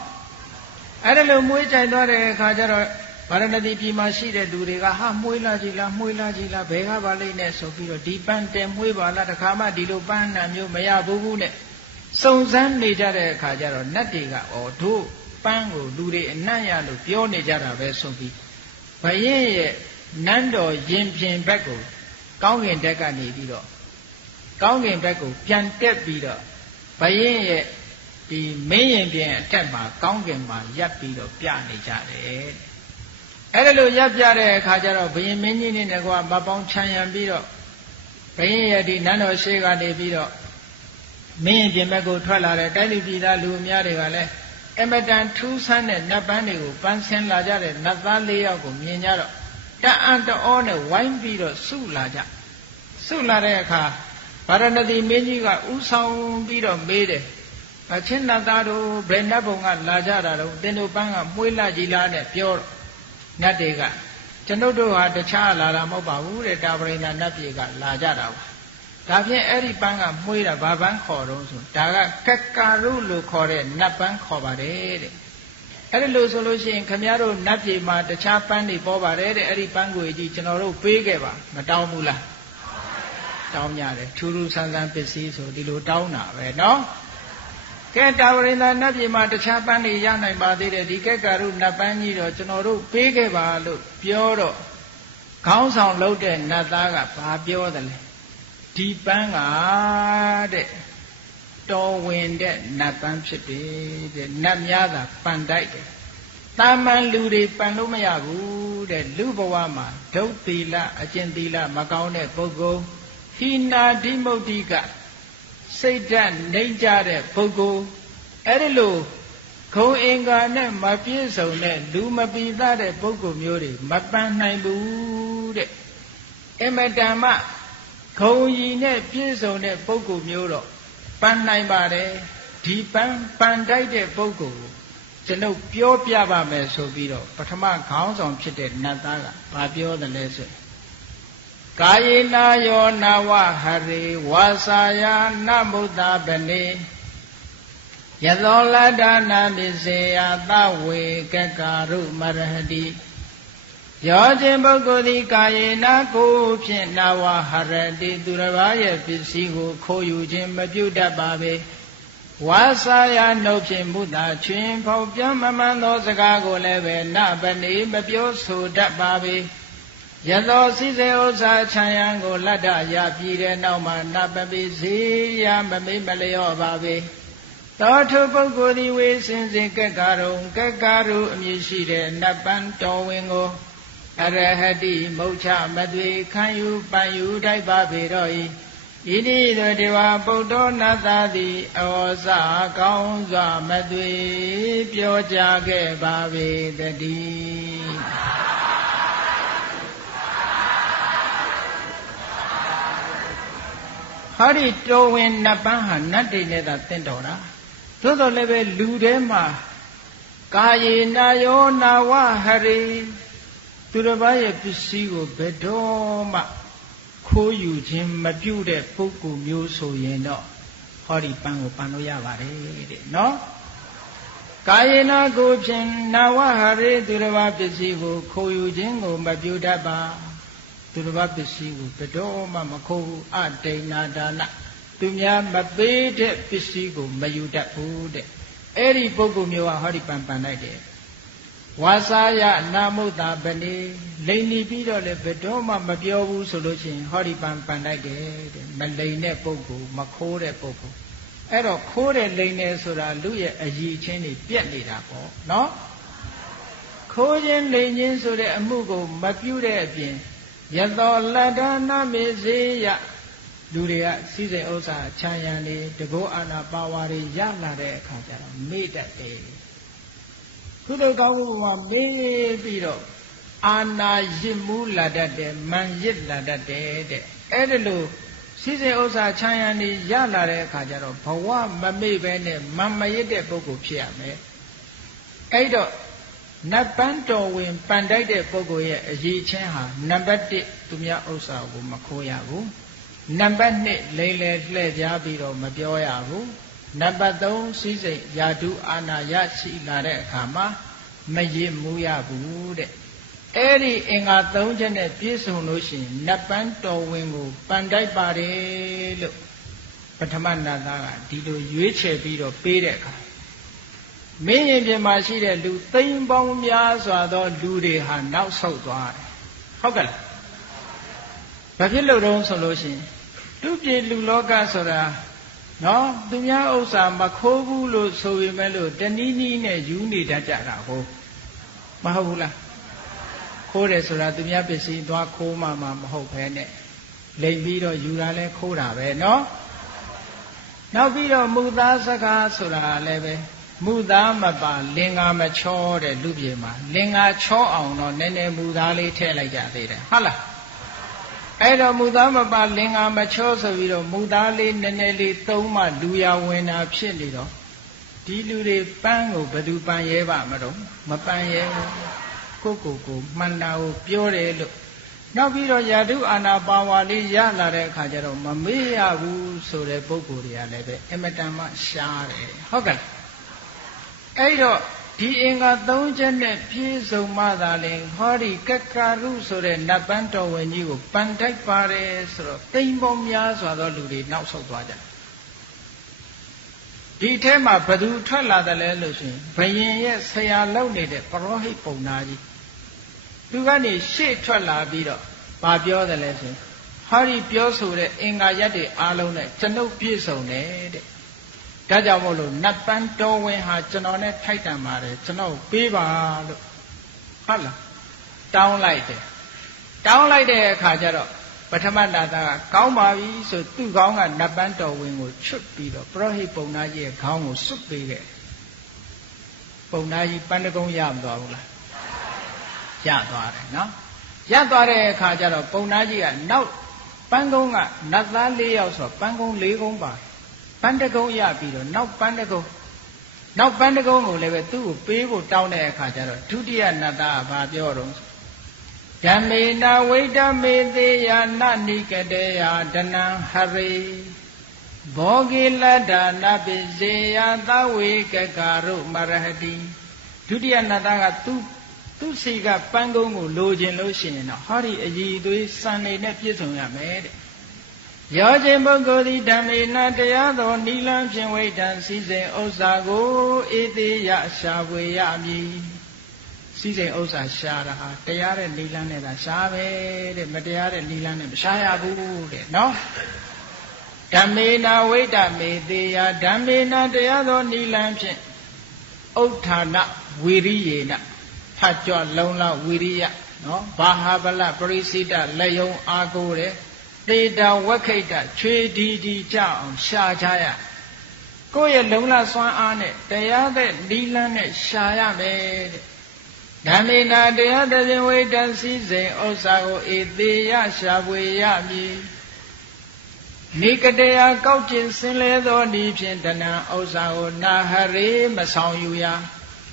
အဲ့ဒါလို့မှုေးကြိုင်သွားတဲ့အခါကျတော့ဗာရဏသီပြည်မှာရှိတဲ့လူတွေကဟာမှုေးလာကြည်လားမှုေးလာကြည်လားဘယ်ကပါလိမ့်နဲ့ဆိုပြီးတော့ဒီပန်းတဲမှုေးပါလားတခါမှဒီလိုပန်းနှံမျိုးမရဘူးနဲ့စုံစမ်းနေကြတဲ့အခါကျတော့နတ်တွေကတို့ပန်းကိုလူတွေအနှံ့ရလို့ပြောနေကြတာပဲဆိုပြီးဘုရင်ရဲ့နန်းတော်ရင်ပြင်ဘက်ကိုကောင်းကင်တက်ကနေပြီးတော့ကောင်းကင်ဘက်ကိုပြန်တက်ပြီးတော့ဘုရင်ရဲ့ဒီမင်းရင်ပြင်အထက်မှာကောင်းကင်မှာရပ်ပြီးတော့ပြနေကြတယ်အဲ့ဒါလို့ရပ်ပြတဲ့အခါကျတော့ဘုရင်မင်းကြီးနဲ့ကွာမပေါင်းချမ်းရံပြီးတော့ဘုရင်ရဲ့ဒီနန်းတော်ရှိကနေပြီးတော့မင်းရင်ပြင်ဘက်ကိုထွက်လာတဲ့တိုက်လူပြည်သားလူအများတွေကလည်းအမတန်ထူးဆန်းတဲ့နတ်ပန်းတွေကိုပန်းဆင်းလာကြတဲ့နတ်သား၄ယောက်ကိုမြင်ကြတော့တအံ့တော်နဲ့ဝိုင်းပြီးတော့စုလာကြစုလာတဲ့အခါဗာရဏသီမင်းကြီးကဥဆောင်ပြီးတော့မေးတယ်အချင်းနတ်သားတို့ဘယ်နတ်ဘုံကလာကြတာတော့တင်တို့ပန်းကမှုေးလာကြီးလားနဲ့ပြောတော့နတ်တွေကကျွန်ုပ်တို့ဟာတခြားလာတာမဟုတ်ပါဘူးတဲ့တာပရိန္ဒနတ်ပြည်ကလာကြတာပါဒါဖြင့်အဲ့ဒီပန်းကမှုေးတာဘာပန်းခေါ်တော့ဆိုဒါကကက္ကာရုလို့ခေါ်တဲ့နတ်ပန်းခေါ်ပါတယ်တဲ့အဲ့ဒီလိုဆိုလို့ရှိရင်ခမည်းတော်နတ်ပြည်မှာတခြားပန်းတွေပေါ်ပါတယ်တဲ့အဲ့ဒီပန်းကိုကြီးကျွန်တော်တို့ပေးခဲ့ပါမတောင်းဘူးလားတောင်းကြတယ်ထူးထူးဆန်းဆန်းပစ္စည်းဆိုဒီလိုတောင်းတာပဲနော်ကဲတာဝရိန္ဒနတ်ပြည်မှာတခြားပန်းတွေရနိုင်ပါသေးတယ်ဒီကက္ကာရုနတ်ပန်းကြီးတော့ကျွန်တော်တို့ပေးခဲ့ပါလို့ပြောတော့ခေါင်းဆောင်လုပ်တဲ့နတ်သားကဘာပြောတယ်လဲဒီပန်းကတဲ့တော်ဝင်တဲ့နတ်ပန်းဖြစ်ပြီတဲ့နတ်များသာပန်တိုက်တယ်တာမန်လူတွေပန်လို့မရဘူးတဲ့လူဘဝမှာဒုတ်သီလအကျင့်သီလမကောင်းတဲ့ပုဂ္ဂိုလ်ဟိနာဓိမုတ်တိကစိတ်ဓာတ်နှိမ့်ကြတဲ့ပုဂ္ဂိုလ်အဲ့ဒီလိုခုံအင်္ဂါနဲ့မပြည့်စုံတဲ့လူမပီသားတဲ့ပုဂ္ဂိုလ်မျိုးတွေမပန်နိုင်ဘူးတဲ့အမတန်မှခုံကြီးနဲ့ပြည့်စုံတဲ့ပုဂ္ဂိုလ်မျိုးတော့ပန်နိုင်ပါတယ်ဒီပန်တိုက်တဲ့ပုဂ္ဂိုလ်ကိုကျွန်ုပ်ပြောပြပါမယ်ဆိုပြီးတော့ပထမခေါင်းဆောင်ဖြစ်တဲ့နတ်သားကဘာပြောတယ်လဲဆိုကာယေနာယောနာဝဟရေဝါစာယာနမုဒ္ဒပနေယသောလဒ္ဒနာမိစေယသဝေကကာရုမရဟတိယောခြင်းပုဂ္ဂိုလ်သည်ကာယေနာကိုဖြင့်နာဝဟရတိသူတစ်ပါးရဲ့ပစ္စည်းကိုခိုးယူခြင်းမပြုတတ်ပါပေဝါစာယာနှုတ်ဖြင့်မုဒ္ဒချွင်ဖောက်ပြန်မမှန်သောစကားကိုလည်းပဲနပနေမပြောဆိုတတ်ပါပေယသောစိစေဥစ္စာချမ်းရန်ကိုလတ္တရပြည်တဲ့နောက်မှာနပပိစေယမမိတ်မလျော့ပါပေသောထုပုဂ္ဂိုလ်သည်ဝေစင်စဉ်ကက္ကာရုအမည်ရှိတဲ့နတ်ပန်းတော်ဝင်ကိုအရဟတိမုတ်ချမသွေခံယူပန်ယူတိုက်ပါပေတော့ဤဣတိသောဒေဝပုတ္တောနတ်သားသည်ဩဇာကောင်းစွာမသွေပြောကြခဲ့ပါပေတည်းဟာဒီတော်ဝင်နတ်ပန်းဟာနတ်တွေနဲ့သာတင့်တော်တာသို့တော်လည်းပဲလူထဲမှာကာယေနာယောနာဝဟရိသူတစ်ပါးရဲ့ပစ္စည်းကိုဘယ်တော့မှခိုးယူခြင်းမပြုတဲ့ပုဂ္ဂိုလ်မျိုးဆိုရင်တော့ဟောဒီပန်းကိုပန်လို့ရပါတယ်တဲ့နော်ကာယေနာကိုဖြင့်နာဝဟရိသူတစ်ပါးပစ္စည်းကိုခိုးယူခြင်းကိုမပြုတတ်ပါသူတစ်ပါးပစ္စည်းကိုဘယ်တော့မှမခိုးဘူးအတိဏဒါနသူများမပေးတဲ့ပစ္စည်းကိုမယူတတ်ဘူးတဲ့အဲ့ဒီပုဂ္ဂိုလ်မျိုးကဟောဒီပန်လိုက်တယ်ဝါစာယနာမုဒ္ဒပနေလိန်နီပြီးတော့လည်းဘယ်တော့မှမပြောဘူးဆိုလို့ရှိရင်ဟောဒီပန်လိုက်တယ်တဲ့မလိန်တဲ့ပုဂ္ဂိုလ်မခိုးတဲ့ပုဂ္ဂိုလ်အဲ့တော့ခိုးတဲ့လိန်နေဆိုတာလူရဲ့အရည်ချင်းတွေပြက်နေတာပေါ့နော်ခိုးခြင်းလိန်ခြင်းဆိုတဲ့အမှုကိုမပြုတဲ့အပြင်ယသောလတ္တနာမေစေယလူတွေကစီးစိမ်ဥစ္စာချမ်းရံနေတကောအာနာပါဝါတွေရလာတဲ့အခါကျတော့မေ့တတ်တယ်ကုသိုလ်ကောင်းမှုမှာမေ့ပြီးတော့အာနာရစ်မှုလာတတ်တယ်မန်ရစ်လာတတ်တယ်တဲ့အဲ့ဒါလို့စီးစိမ်ဥစ္စာချမ်းရံနေရလာတဲ့အခါကျတော့ဘဝမမေ့ပဲနဲ့မန်မရစ်တဲ့ပုဂ္ဂိုလ်ဖြစ်ရမယ်အဲ့တော့ နတ်ပန်းတော်ဝင်ပန်တိုက်တဲ့ပုဂ္ဂိုလ်ရဲ့အရေးချင်းဟာနံပါတ်1သူများဥစ္စာကိုမခိုးရဘူးနံပါတ်2လိမ့်လေလှည့်ပြားပြီးတော့မပြောရဘူးနံပါတ်3စီးစိမ်ယာတုအာနာရရှိလာတဲ့အခါမှာမရစ်မှုရဘူးတဲ့အဲ့ဒီအင်္ဂါ3ချက်နဲ့ပြည့်စုံလို့ရှိရင်နတ်ပန်းတော်ဝင်ကိုပန်တိုက်ပါတယ်လို့ပထမနာသားကဒီလိုရွေးချယ်ပြီးတော့ပေးတဲ့အခါမင်းရင်ပြင်မှာရှိတဲ့လူသိန်းပေါင်းများစွာသောလူတွေဟာနောက်ဆုတ်သွားတယ်ဟုတ်ကဲ့လားဘာဖြစ်လို့တုံးဆိုလို့ရှိရင်လူပြည်လူလောကဆိုတာနော်သူများဥစ္စာမခိုးဘူးလို့ဆိုပေမဲ့လို့တနည်းနည်းနဲ့ယူနေတတ်ကြတာဟုတ်မဟုတ်ဘူးလားခိုးတယ်ဆိုတာသူများပစ္စည်းသွားခိုးမှမဟုတ်ဘဲနဲ့လိမ်ပြီးတော့ယူတာလဲခိုးတာပဲနော်နောက်ပြီးတော့မူသားစကားဆိုတာလည်းပဲမူသားမပါလင်္ကာမချောတဲ့လူပြေမှာလင်္ကာချောအောင်တော့နည်းနည်းမူသားလေးထည့်လိုက်ကြသေးတယ်ဟုတ်လားအဲ့တော့မူသားမပါလင်္ကာမချောဆိုပြီးတော့မူသားလေးနည်းနည်းလေးသုံးမှလူရဝင်တာဖြစ်နေတော့ဒီလူတွေပန်းကိုဘယ်သူပန်းရဲပါမတော့မပန်းရဲဘူးကိုမှန်တာကိုပြောတယ်လို့နောက်ပြီးတော့ယာတုအာနာပါဝါလေးရလာတဲ့အခါကျတော့မမေ့ရဘူးဆိုတဲ့ပုဂ္ဂိုလ်တွေကလည်းပဲအမတန်မှရှားတယ်ဟုတ်ကဲ့အဲ့တော့ဒီအင်္ဂါ3ချက်နဲ့ပြည့်စုံမှသာလေဟောဒီကက္ကာရုဆိုတဲ့နတ်ပန်းတော်ဝင်ကြီးကိုပန်တိုက်ပါတယ်ဆိုတော့သိမ့်ပေါင်းများစွာသောလူတွေနောက်ဆုတ်သွားကြဒီထဲမှာဘသူထွက်လာတယ်လဲလို့ဆိုရင်ဘယင်ရဲ့ဆရာလုပ်နေတဲ့ပရောဟိတ်ပုံနာကြီးသူကနေရှေ့ထွက်လာပြီးတော့ဗာပြောတယ်လဲဆိုရင်ဟောဒီပြောဆိုတဲ့အင်္ဂါရက်တွေအားလုံးနဲ့ကျွန်ုပ်ပြည့်စုံတယ်တဲ့ဒါကြောင့်မို့လို့နတ်ပန်းတော်ဝင်ဟာကျွန်တော်နဲ့ထိုက်တန်ပါတယ်ကျွန်တော်ပေးပါလို့ဟုတ်လားတောင်းလိုက်တယ်တောင်းလိုက်တဲ့အခါကျတော့ပထမနာတာကကောင်းပါပြီဆိုသူ့ခေါင်းကနတ်ပန်းတော်ဝင်ကိုချွတ်ပြီးတော့ပရောဟိတ်ပုံနာကြီးရဲ့ခေါင်းကိုစွတ်ပေးခဲ့ပုံနာကြီးပန်းတကုံးရမသွားဘူးလားရသွားတယ်နော်ရသွားတဲ့အခါကျတော့ပုံနာကြီးကနောက်ပန်းကုန်းကနတ်သား၄ယောက်ဆိုပန်းကုန်း၄ကုန်းပါပန်းတကုံးရပြီးတော့နောက်ပန်းတကုံးကိုလည်းပဲသူ့ကိုပေးဖို့တောင်းတဲ့အခါကျတော့ဒုတိယနတ်သားကဘာပြောတော့ဓမ္မေနဝိတမေသေးယာနနိကတေယဒနံဟရိဘောဂိလတ္တနာပိစေယသဝေကကာရုမရဟတိဒုတိယနတ်သားကသူ့စီကပန်းကုန်းကိုလိုချင်လို့ရှိရင်တော့ဟောဒီအည်သွေးစံနေနဲ့ပြည့်စုံရမယ်တဲ့ရောခြင်းပုဂ္ဂိုလ်သည်ဓမ္မေနတရားသောနိလန်းဖြင့်ဝိတံစည်းစိမ်ဥစ္စာကိုဧသေးယရှာဖွေရမည်စည်းစိမ်ဥစ္စာရှာတာဟာတရားတဲ့နိလန်းနဲ့သာရှာပဲတဲ့မတရားတဲ့နိလန်းနဲ့မရှာရဘူးတဲ့နော်ဓမ္မေနဝိတမေသေးယဓမ္မေနတရားသောနိလန်းဖြင့်ဥဋ္ဌာဏဝီရိယေနထကြွလုံလဝီရိယနော်ဘာဟာဗလပရိစိတလက်ယုံအားကိုးတဲ့သေတာဝက္ခိတချွေဒီကြအောင်ရှာကြရကိုယ့်ရဲ့လုံလစွမ်းအားနဲ့တရားတဲ့နိလန်းနဲ့ရှာရမယ်တဲ့ဓမ္မေနာတရားသဖြင့်ဝိတ္တစည်းစိမ်ဥစ္စာကိုဧသေးယရှာဖွေရမည်နိကတေယကောက်ကျင်စင်လဲသောဤဖြင့်တဏံဥစ္စာကိုနာဟရေမဆောင်ယူရ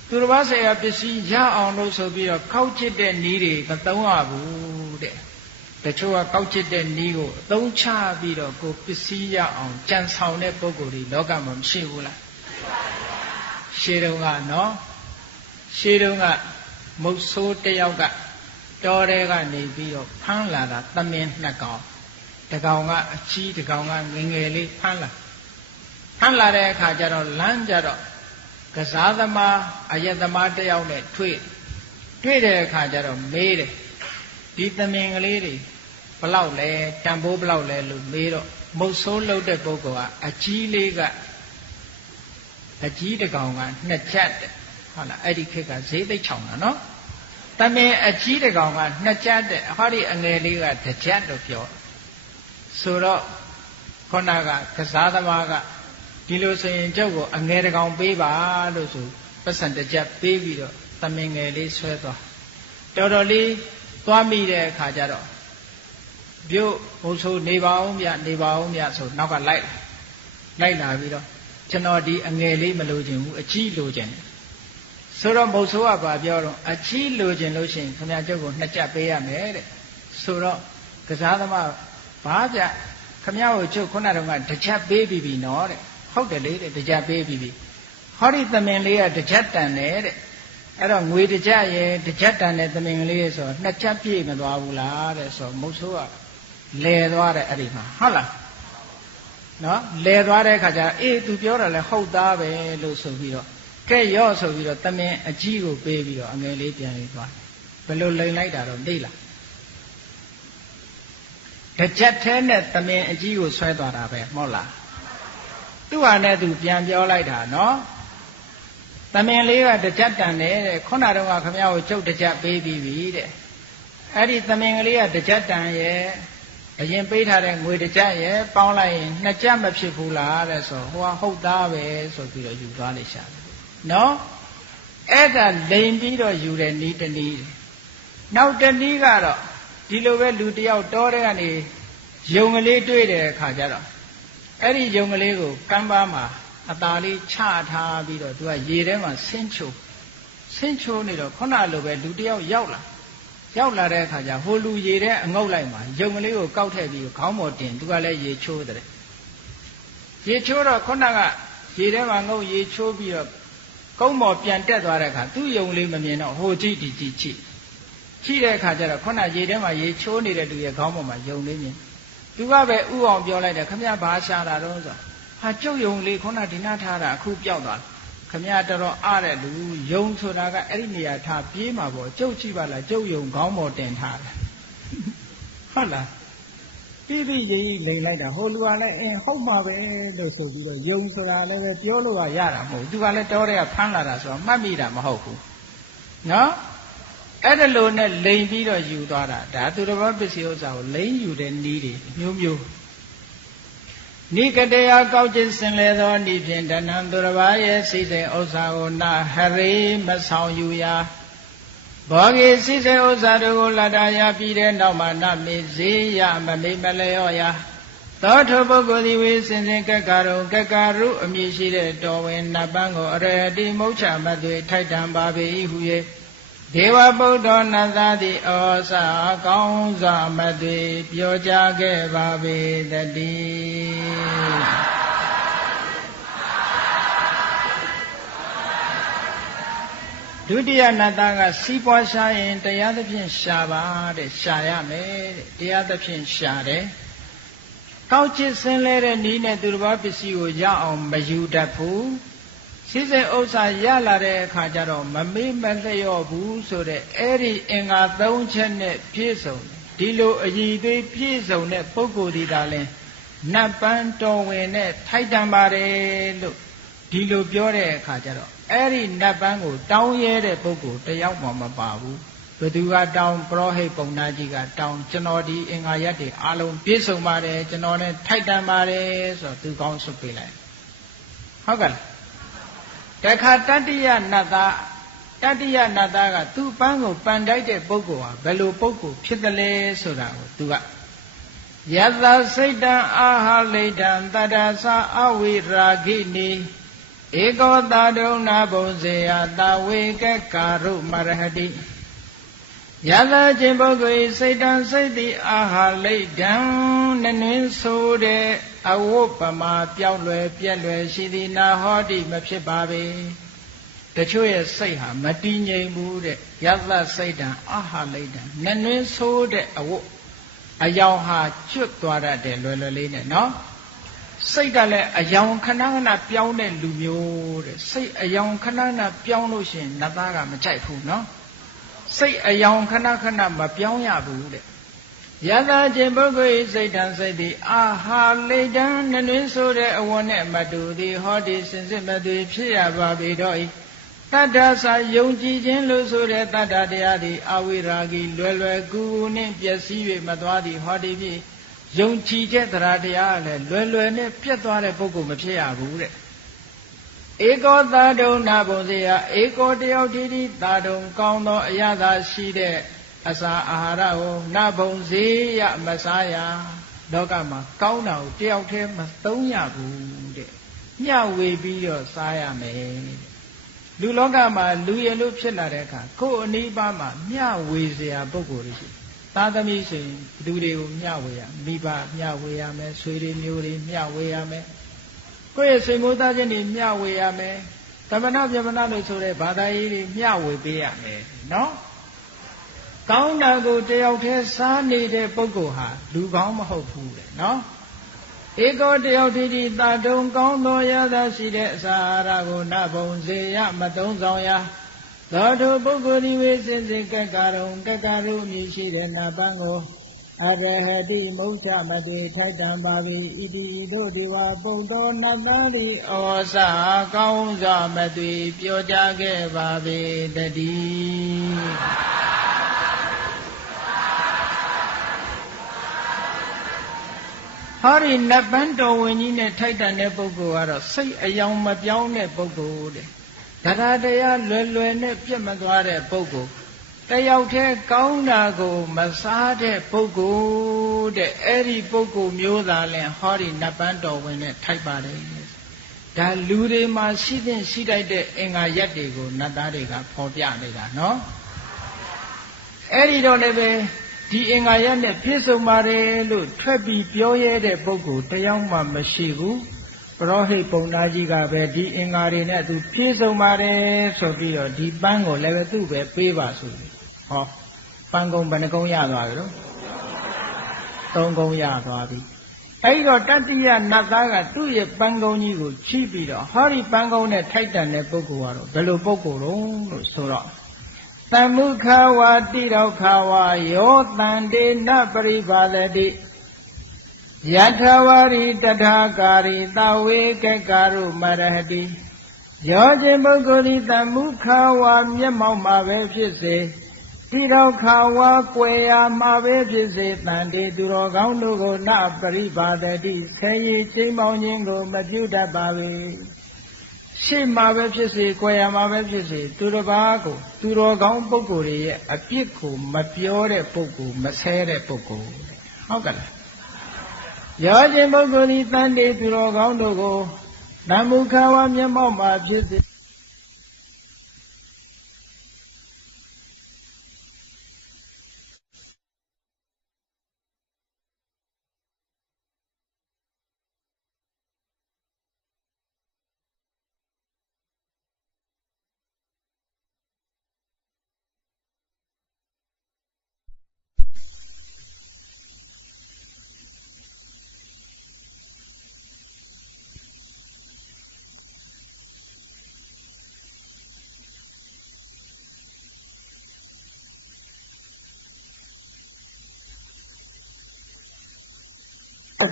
သူတစ်ပါးဆရာပစ္စည်းရအောင်လို့ဆိုပြီးတော့ကောက်ကျစ်တဲ့ဤတွေမသုံးရဘူးတဲ့တချို့ကကောက်ကျစ်တဲ့ဤကိုအသုံးချပြီးတော့ကိုပစ္စည်းရအောင်ကြံဆောင်တဲ့ပုဂ္ဂိုလ်တွေလောကမှာမရှိဘူးလားရှေးတုန်းကနော်ရှေးတုန်းကမုတ်ဆိုးတယောက်ကတော်တဲ့ကနေပြီးတော့ဖမ်းလာတာသမင်းနှစ်ကောင်တကောင်ကအကြီးတကောင်ကငယ်ငယ်လေးဖမ်းလာတဲ့အခါကျတော့လမ်းကြတော့ကစားသမားအယက်သမားတယောက်နဲ့တွေ့တဲ့အခါကျတော့မေးတယ်ဒီသမင်ကလေးတွေဘလောက်လဲတန်ဖိုးဘလောက်လဲလို့မေးတော့မုတ်ဆိုးလှုပ်တဲ့ပုဂ္ဂိုလ်ကအကြီးလေးကအကြီးတကောင်ကနှစ်ချက်တဲ့ဟုတ်လားအဲ့ဒီခေတ်ကဈေးသိပ်ချောင်တာနော်သမင်အကြီးတကောင်ကနှစ်ချက်တဲ့ဟောဒီအငယ်လေးကတစ်ချက်လို့ပြောဆိုတော့ခုနကကစားသမားကဒီလိုဆိုရင်ကျုပ်ကိုအငယ်တကောင်ပေးပါလို့ဆိုပတ်စံတစ်ချက်ပေးပြီးတော့သမင်ငယ်လေးဆွဲသွားတော်တော်လေးသွားမိတဲ့အခါကျတော့ပြုတ်ဘုဆိုနေပါအောင်ဗျဆိုနောက်ကလိုက်လာပြီးတော့ကျွန်တော်ဒီအငယ်လေးမလိုချင်ဘူးအကြီးလိုချင်တယ် ဆိုတော့မုတ်ဆိုးကဘာပြောတော့အချီးလိုချင်လို့ရှိရင်ခင်ဗျာကျုပ်ကို2 ကြက်ပေးရမယ်တဲ့ဆိုတော့ကစားသမားဘာကြခင်ဗျားကိုကျုပ်ခုနကတော့1 ကြက်ပေးပြီးပြီနော်တဲ့ဟုတ်တယ်လေတဲ့1 ကြက်ပေးပြီးပြီဟောဒီသမင်လေးက1 ကြက်တန်တယ်တဲ့အဲ့တော့ငွေ1 ကြက်ရဲ့1 ကြက်တန်တဲ့သမင်ကလေးဆို2 ကြက်ပြည့်မသွားဘူးလားတဲ့ဆိုမုတ်ဆိုးကလဲသွားတယ်အဲ့ဒီမှာဟုတ်လားနော်လဲသွားတဲ့ခါကျအေး तू ပြောတာလဲဟုတ်သားပဲလို့ဆိုပြီးတော့ကဲရော့ဆိုပြီးတော့သမင်အကြီးကိုပေးပြီးတော့အငယ်လေးပြန်ပြီးသွားဘယ်လိုလိန်လိုက်တာတော့သိလား1 ကြက်ထဲနဲ့သမင်အကြီးကိုဆွဲသွားတာပဲမဟုတ်လားသူ့ဟာနဲ့သူပြန်ပြောလိုက်တာနော်သမင်လေးက1 ကြက်တန်တယ်တဲ့ခုနတော့ကခမရကိုကျုပ်1 ကြက်ပေးပြီးပြီတဲ့အဲ့ဒီသမင်ကလေးက1 ကြက်တန်ရဲ့အရင်ပေးထားတဲ့ငွေ1 ကြက်ရဲ့ပေါင်းလိုက်ရင်2 ကြက်မဖြစ်ဘူးလားတဲ့ဆိုဟိုကဟုတ်သားပဲဆိုပြီးတော့ယူသွားလိုက်ရှာတယ်နော်အဲ့ဒါလိန်ပြီးတော့ယူတဲ့နီးတနည်းနောက်တနည်းကတော့ဒီလိုပဲလူတယောက်တောထဲကနေယုံကလေးတွေ့တဲ့အခါကျတော့အဲ့ဒီယုံကလေးကိုကမ်းပါးမှာအသာလေးချထားပြီးတော့သူကရေထဲမှာဆင်းချိုးနေတော့ခုနလိုပဲလူတယောက်ရောက်လာတဲ့အခါကျဟိုလူရေထဲအငုပ်လိုက်မှာယုံကလေးကိုကောက်ထည့်ပြီးခေါင်းပေါ်တင်သူကလည်းရေချိုးတယ်ရေချိုးတော့ခုနကရေထဲမှာငုပ်ရေချိုးပြီးတော့ကုန်းပေါ်ပြန်တက်သွားတဲ့အခါသူ့ယုံလေးမမြင်တော့ဟိုကြည့်ဒီကြည့်ချိတဲ့အခါကျတော့ခုနရေထဲမှာရေချိုးနေတဲ့လူရဲ့ခေါင်းပေါ်မှာယုံလေးမြင်သူကပဲဥအောင်ပြောလိုက်တယ်ခမရဘာရှာတာတော့ဆိုဟာကျုပ်ယုံလေးခုနဒီနာထားတာအခုပျောက်သွားခမရတော်တော်အားတဲ့လူယုံဆိုတာကအဲ့ဒီနေရာထားပြေးမှာပေါ့ကျုပ်ကြည့်ပါလားကျုပ်ယုံခေါင်းပေါ်တင်ထားတယ်ဟုတ်လားပြီးပြီးရေးလိန်လိုက်တာဟိုလူကလည်းဟုတ်မှာပဲလို့ဆိုပြီးတော့ယုံဆိုတာလည်းပဲပြောလို့ရတာမဟုတ်သူကလည်းတော်တဲ့ကဖမ်းလာတာဆိုတော့မှတ်မိတာမဟုတ်ဘူးနော်အဲ့ဒါလိုနဲ့လိန်ပြီးတော့ယူသွားတာဒါသူတော်ဘာပစ္စည်းဥစ္စာကိုလိန်ယူတဲ့နည်းတွေမျိုးနိကတေယကောက်ကျစ်စင်လေသောဤဖြင့်တဏံသူတော်ဘာရဲ့စိတ်တဲ့ဥစ္စာကိုနာဟရိမဆောင်ယူရာဘောဂေစိစေဥစ္စာတို့ကိုလတ္တရာပြီးတဲ့နောက်မှနမေဇေယမမေမလျော့ရာသောထုပုဂ္ဂိုလ်သည်ဝေစင်စင်ကက္ကာရုအမည်ရှိတဲ့တော်ဝင်နတ်ပန်းကိုအရတိမုတ်ချမသွေထိုက်တံပါပေ၏ဟု၍ဒေဝဗုဒ္ဓနတ်သားသည်ဩစာကောင်းစွာမသွေပြောကြားခဲ့ပါပေတည်းဒုတိယနတ်သားကစီးပွားရှာရင်တရားသဖြင့်ရှာပါတဲ့ရှာရမယ်တဲ့တရားသဖြင့်ရှာတယ်ကောက်ချစ်ဆင်းလဲတဲ့နည်းနဲ့သူတစ်ပါးပစ္စည်းကိုရအောင်မယူတတ်ဘူးစိစေဥစ္စာရလာတဲ့အခါကျတော့မမေ့မလျော့ဘူးဆိုတဲ့အဲ့ဒီအင်္ဂါ3 ချက်နဲ့ပြည့်စုံဒီလိုအည်သွေးပြည့်စုံတဲ့ပုဂ္ဂိုလ်ဒီသာလဲနတ်ပန်းတော်ဝင်နဲ့ထိုက်တန်ပါတယ်လို့ဒီလိုပြောတဲ့အခါကျတော့အဲ့ဒီနတ်ပန်းကိုတောင်းရဲတဲ့ပုဂ္ဂိုလ်တယောက်မှမပါဘူးဘယ်သူကတောင်းပရောဟိတ်ပုံနာကြီးကတောင်းကျွန်တော်ဒီအင်္ဂါရက်တွေအလုံးပြည့်စုံပါတယ်ကျွန်တော်နဲ့ထိုက်တန်ပါတယ်ဆိုတော့သူကောင်းစွပ်ပေးလိုက်ဟုတ်ကဲ့တခါတတိယနတ်သားကသူ့ပန်းကိုပန်တိုက်တဲ့ပုဂ္ဂိုလ်ဟာဘယ်လိုပုဂ္ဂိုလ်ဖြစ်တယ်လဲဆိုတာကိုသူကယသစိတ်တံအာဟာလိတံတတ္တသအဝိရာဂိနိဧကောတာဒုဏဘုံစေယတာဝေကကာရုမရဟတိယသခြင်းပုဂ္ဂိုလ်စိတ်တံစိတ်တိအာဟာလိတံနနင်းဆိုတဲ့အဝတ်ပမာပြောင်းလွယ်ပြက်လွယ်ရှိသည်နာဟောတိမဖြစ်ပါပေတချို့ရဲ့စိတ်ဟာမတည်ငြိမ်ဘူးတဲ့ယသစိတ်တံအာဟာလိတံနနင်းဆိုတဲ့အဝတ်အယောင်ဟာကျွတ်သွားတတ်တယ်လွယ်လွယ်လေးနဲ့နော်စိတ်ကလည်းအယောင်ခဏခဏပြောင်းတဲ့လူမျိုးတဲ့စိတ်အယောင်ခဏခဏပြောင်းလို့ရှိရင်နတ်သားကမကြိုက်ဘူးနော်စိတ်အယောင်ခဏခဏမပြောင်းရဘူးတဲ့ယသခြင်းပုဂ္ဂိုလ်စိတ်တံစိတ်သည်အာဟာလိတံနနင်းဆိုတဲ့အဝတ်နဲ့မတူသည်ဟောဒီစင်စစ်မသွေဖြစ်ရပါပေတော့၏တတ္တသယုံကြည်ခြင်းလို့ဆိုတဲ့တတ္တတရားသည်အဝိရာဂီလွယ်လွယ်ကူကူနှင့်ပျက်စီး၍မသွားသည်ဟောဒီဖြင့်ယုံကြည်တဲ့တရားတရားလည်းလွယ်လွယ်နဲ့ပြတ်သွားတဲ့ပုဂ္ဂိုလ်မဖြစ်ရဘူးတဲ့ဧကောသာဒုဏဘုံစေယဧကောတယောက်တည်းသာဒုံကောင်းသောအရသာရှိတဲ့အစာအာဟာရကိုနဘုံစေယမစားရလောကမှာကောင်းတာကိုတယောက်တည်းမသုံးရဘူးတဲ့မျှဝေပြီးတော့စားရမယ်တဲ့ လူလောကမှာလူရည်လို့ဖြစ်လာတဲ့အခါကိုယ်အနိဗ္ဗာန်မှာမျှဝေစရာပုဂ္ဂိုလ်တွေရှိသားသမီးဆိုရင်လူတွေကိုမျှဝေရမိဘမျှဝေရမယ်ဆွေတွေမျိုးတွေမျှဝေရမယ်ကိုယ့်ရဲ့ဆွေမျိုးသားချင်းတွေမျှဝေရမယ်သမဏပြမဏလို့ဆိုတဲ့ဘာသာရေးတွေမျှဝေပေးရမယ်နော်ကောင်းတာကိုတယောက်တည်းစားနေတဲ့ပုဂ္ဂိုလ်ဟာလူကောင်းမဟုတ်ဘူးလေနော်ဧကောတယောက်တည်းသာတုံကောင်းသောရသာရှိတဲ့အစာအာဟာရကိုနဘုံစေရမသုံးဆောင်ရာသောထုပုဂ္ဂိုလ်ဒီဝေစင်စစ်ကကရုံကကရုအမည်ရှိတဲ့နတ်ပန်းကိုအရဟတိမုစ္ဆမတိထိုက်တံပါဘိဣတိတို့ဒီဝပုဒ္ဒောနတ္တာရိဩဇာကောင်းစွာမသွေပြောကြားခဲ့ပါပေတည်းဟောဒီနတ်ပန်းတော်ဝင်ကြီးနဲ့ထိုက်တန်တဲ့ပုဂ္ဂိုလ်ကတော့စိတ်အယောင်မပြောင်းတဲ့ပုဂ္ဂိုလ်တဲ့တရားတရားလွယ်လွယ်နဲ့ပြတ်မသွားတဲ့ပုဂ္ဂိုလ်တယောက်တည်းကောင်းတာကိုမစားတဲ့ပုဂ္ဂိုလ်တဲ့အဲ့ဒီပုဂ္ဂိုလ်မျိုးသားလဲဟောဒီနတ်ပန်းတော်ဝင်နဲ့ထိုက်ပါတယ်ဒါလူတွေမှာရှိတဲ့ရှိတတ်တဲ့အင်္ဂါရက်တွေကိုနတ်သားတွေကဖော်ပြနေတာနော်အဲ့ဒီတော့လည်းပဲဒီအင်္ဂါရက်နဲ့ပြည့်စုံပါတယ်လို့ထွက်ပြီးပြောရတဲ့ပုဂ္ဂိုလ်တယောက်မှမရှိဘူးပရောဟိတ်ပုံနာကြီးကပဲဒီအင်္ဂါတွေနဲ့သူပြည့်စုံပါတယ်ဆိုပြီးတော့ဒီပန်းကိုလည်းပဲသူ့ပဲပေးပါဆိုပြီးဟောပန်းကုံဘယ်နှကုံရသွားပြီလို့သုံးကုံရသွားပြီအဲဒီတော့တတိယနတ်သားကသူ့ရဲ့ပန်းကုံကြီးကိုချိပြီးတော့ဟောဒီပန်းကုံနဲ့ထိုက်တန်တဲ့ပုဂ္ဂိုလ်ကတော့ဘယ်လိုပုဂ္ဂိုလ်လို့ဆိုတော့တမုခဝါတိရောခဝါယောတန္တေနပရိပါဒတိယထဝရိတထာကာရိသဝေကကာရုမရဟတိယောခြင်းပုဂ္ဂိုလ်ဤတမုခဝါမျက်မှောက်မှာပဲဖြစ်စေတိရောခဝါကွယ်ရာမှာပဲဖြစ်စေတန်တေသူတော်ကောင်းတို့ကိုနပရိပါဒတိဆယ်ရည်ချိန်ပေါင်းခြင်းကိုမပြုတတ်ပါပေရှေ့မှာပဲဖြစ်စေ၊ကွယ်ရမှာပဲဖြစ်စေသူတစ်ပါးကိုသူတော်ကောင်းပုဂ္ဂိုလ်တွေရဲ့အပြစ်ကိုမပြောတဲ့ပုဂ္ဂိုလ်မဆဲတဲ့ပုဂ္ဂိုလ်ဟုတ်ကဲ့လားရောခြင်းပုဂ္ဂိုလ်ဤတန်တေသူတော်ကောင်းတို့ကိုနမုခဝါမျက်မှောက်မှာဖြစ်စေ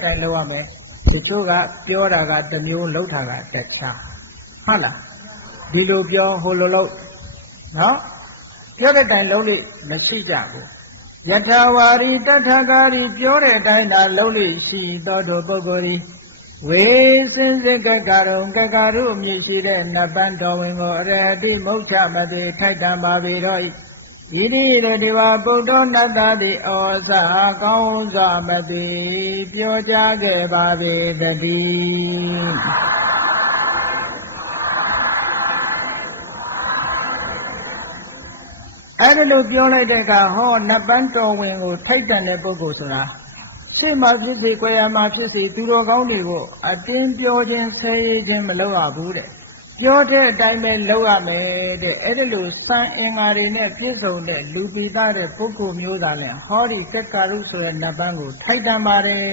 တိုင်းလောက်ရမယ်တချို့ကပြောတာကတစ်မျိုးလှုပ်တာကတခြားဟုတ်လားဒီလိုပြောဟိုလိုလုပ်နော်ပြောတဲ့တိုင်းလုံးလို့မရှိကြဘူးယထာဝါရီတထကာရီပြောတဲ့အတိုင်းသာလုံးလို့ရှိသောထိုပုဂ္ဂိုလ်ဤဝေစင်စစ်ကကရုံကကရုအမည်ရှိတဲ့နတ်ပန်းတော်ဝင်ကိုအရဟတိမုက္ခမတိထိုက်တံပါပေတော့ဤဣတိရတိဝဗုဒ္ဓနတ္တာတိဩဇာကောင်းစွာမသိပြောကြားခဲ့ပါပေတည်းအဲ့ဒါလို့ပြောလိုက်တဲ့အခါဟောနတ်ပန်းတော်ဝင်ကိုထိုက်တန်တဲ့ပုဂ္ဂိုလ်ဆိုတာရှေ့မှာဖြစ်စေ၊ကွယ်ရမှာဖြစ်စေသူတော်ကောင်းတွေကိုအတင်းပြောခြင်းဆဲရေးခြင်းမလုပ်ရဘူးတဲ့ပြောတဲ့အတိုင်းပဲလုပ်ရမယ်တဲ့အဲ့ဒါလို့စံအင်္ဂါတွေနဲ့ပြည့်စုံတဲ့လူပိသားတဲ့ပုဂ္ဂိုလ်မျိုးသားနဲ့ဟောဒီကက္ကာရုဆိုတဲ့နတ်ပန်းကိုထိုက်တန်ပါတယ်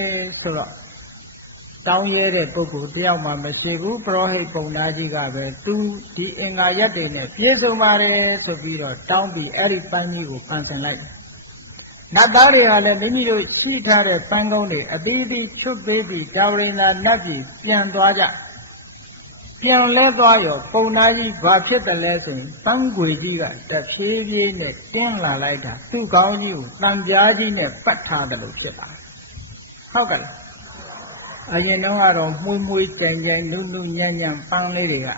ဆိုတော့တောင်းရဲတဲ့ပုဂ္ဂိုလ်တယောက်မှမရှိဘူးပရောဟိတ်ပုံသားကြီးကပဲသူဒီအင်္ဂါရက်တွေနဲ့ပြည့်စုံပါတယ်ဆိုပြီးတော့တောင်းပြီးအဲ့ဒီပန်းကြီးကိုပန်ဆင်လိုက်နတ်သားတွေကလည်းမိမိတို့ရှိထားတဲ့ပန်းကုန်းတွေအသီးသီးချွတ်ပေးပြီးဒါဝရိန္ဒာနတ်ကြီးပြန်သွားကြပြန်လဲသွားရောပုံသားကြီးဘာဖြစ်တယ်လဲဆိုရင်ပန်းခွေကြီးကတဖြည်းဖြည်းနဲ့တင်းလာလိုက်တာသူ့ကောင်းကြီးကိုတံပြားကြီးနဲ့ပတ်ထားတယ်လို့ဖြစ်ပါတယ်ဟုတ်ကဲ့လားအရင်တော့ကတော့မှုန့်မှုန့်ကြိမ်ကြိမ်နုနုညံ့ညံ့ပန်းလေးတွေက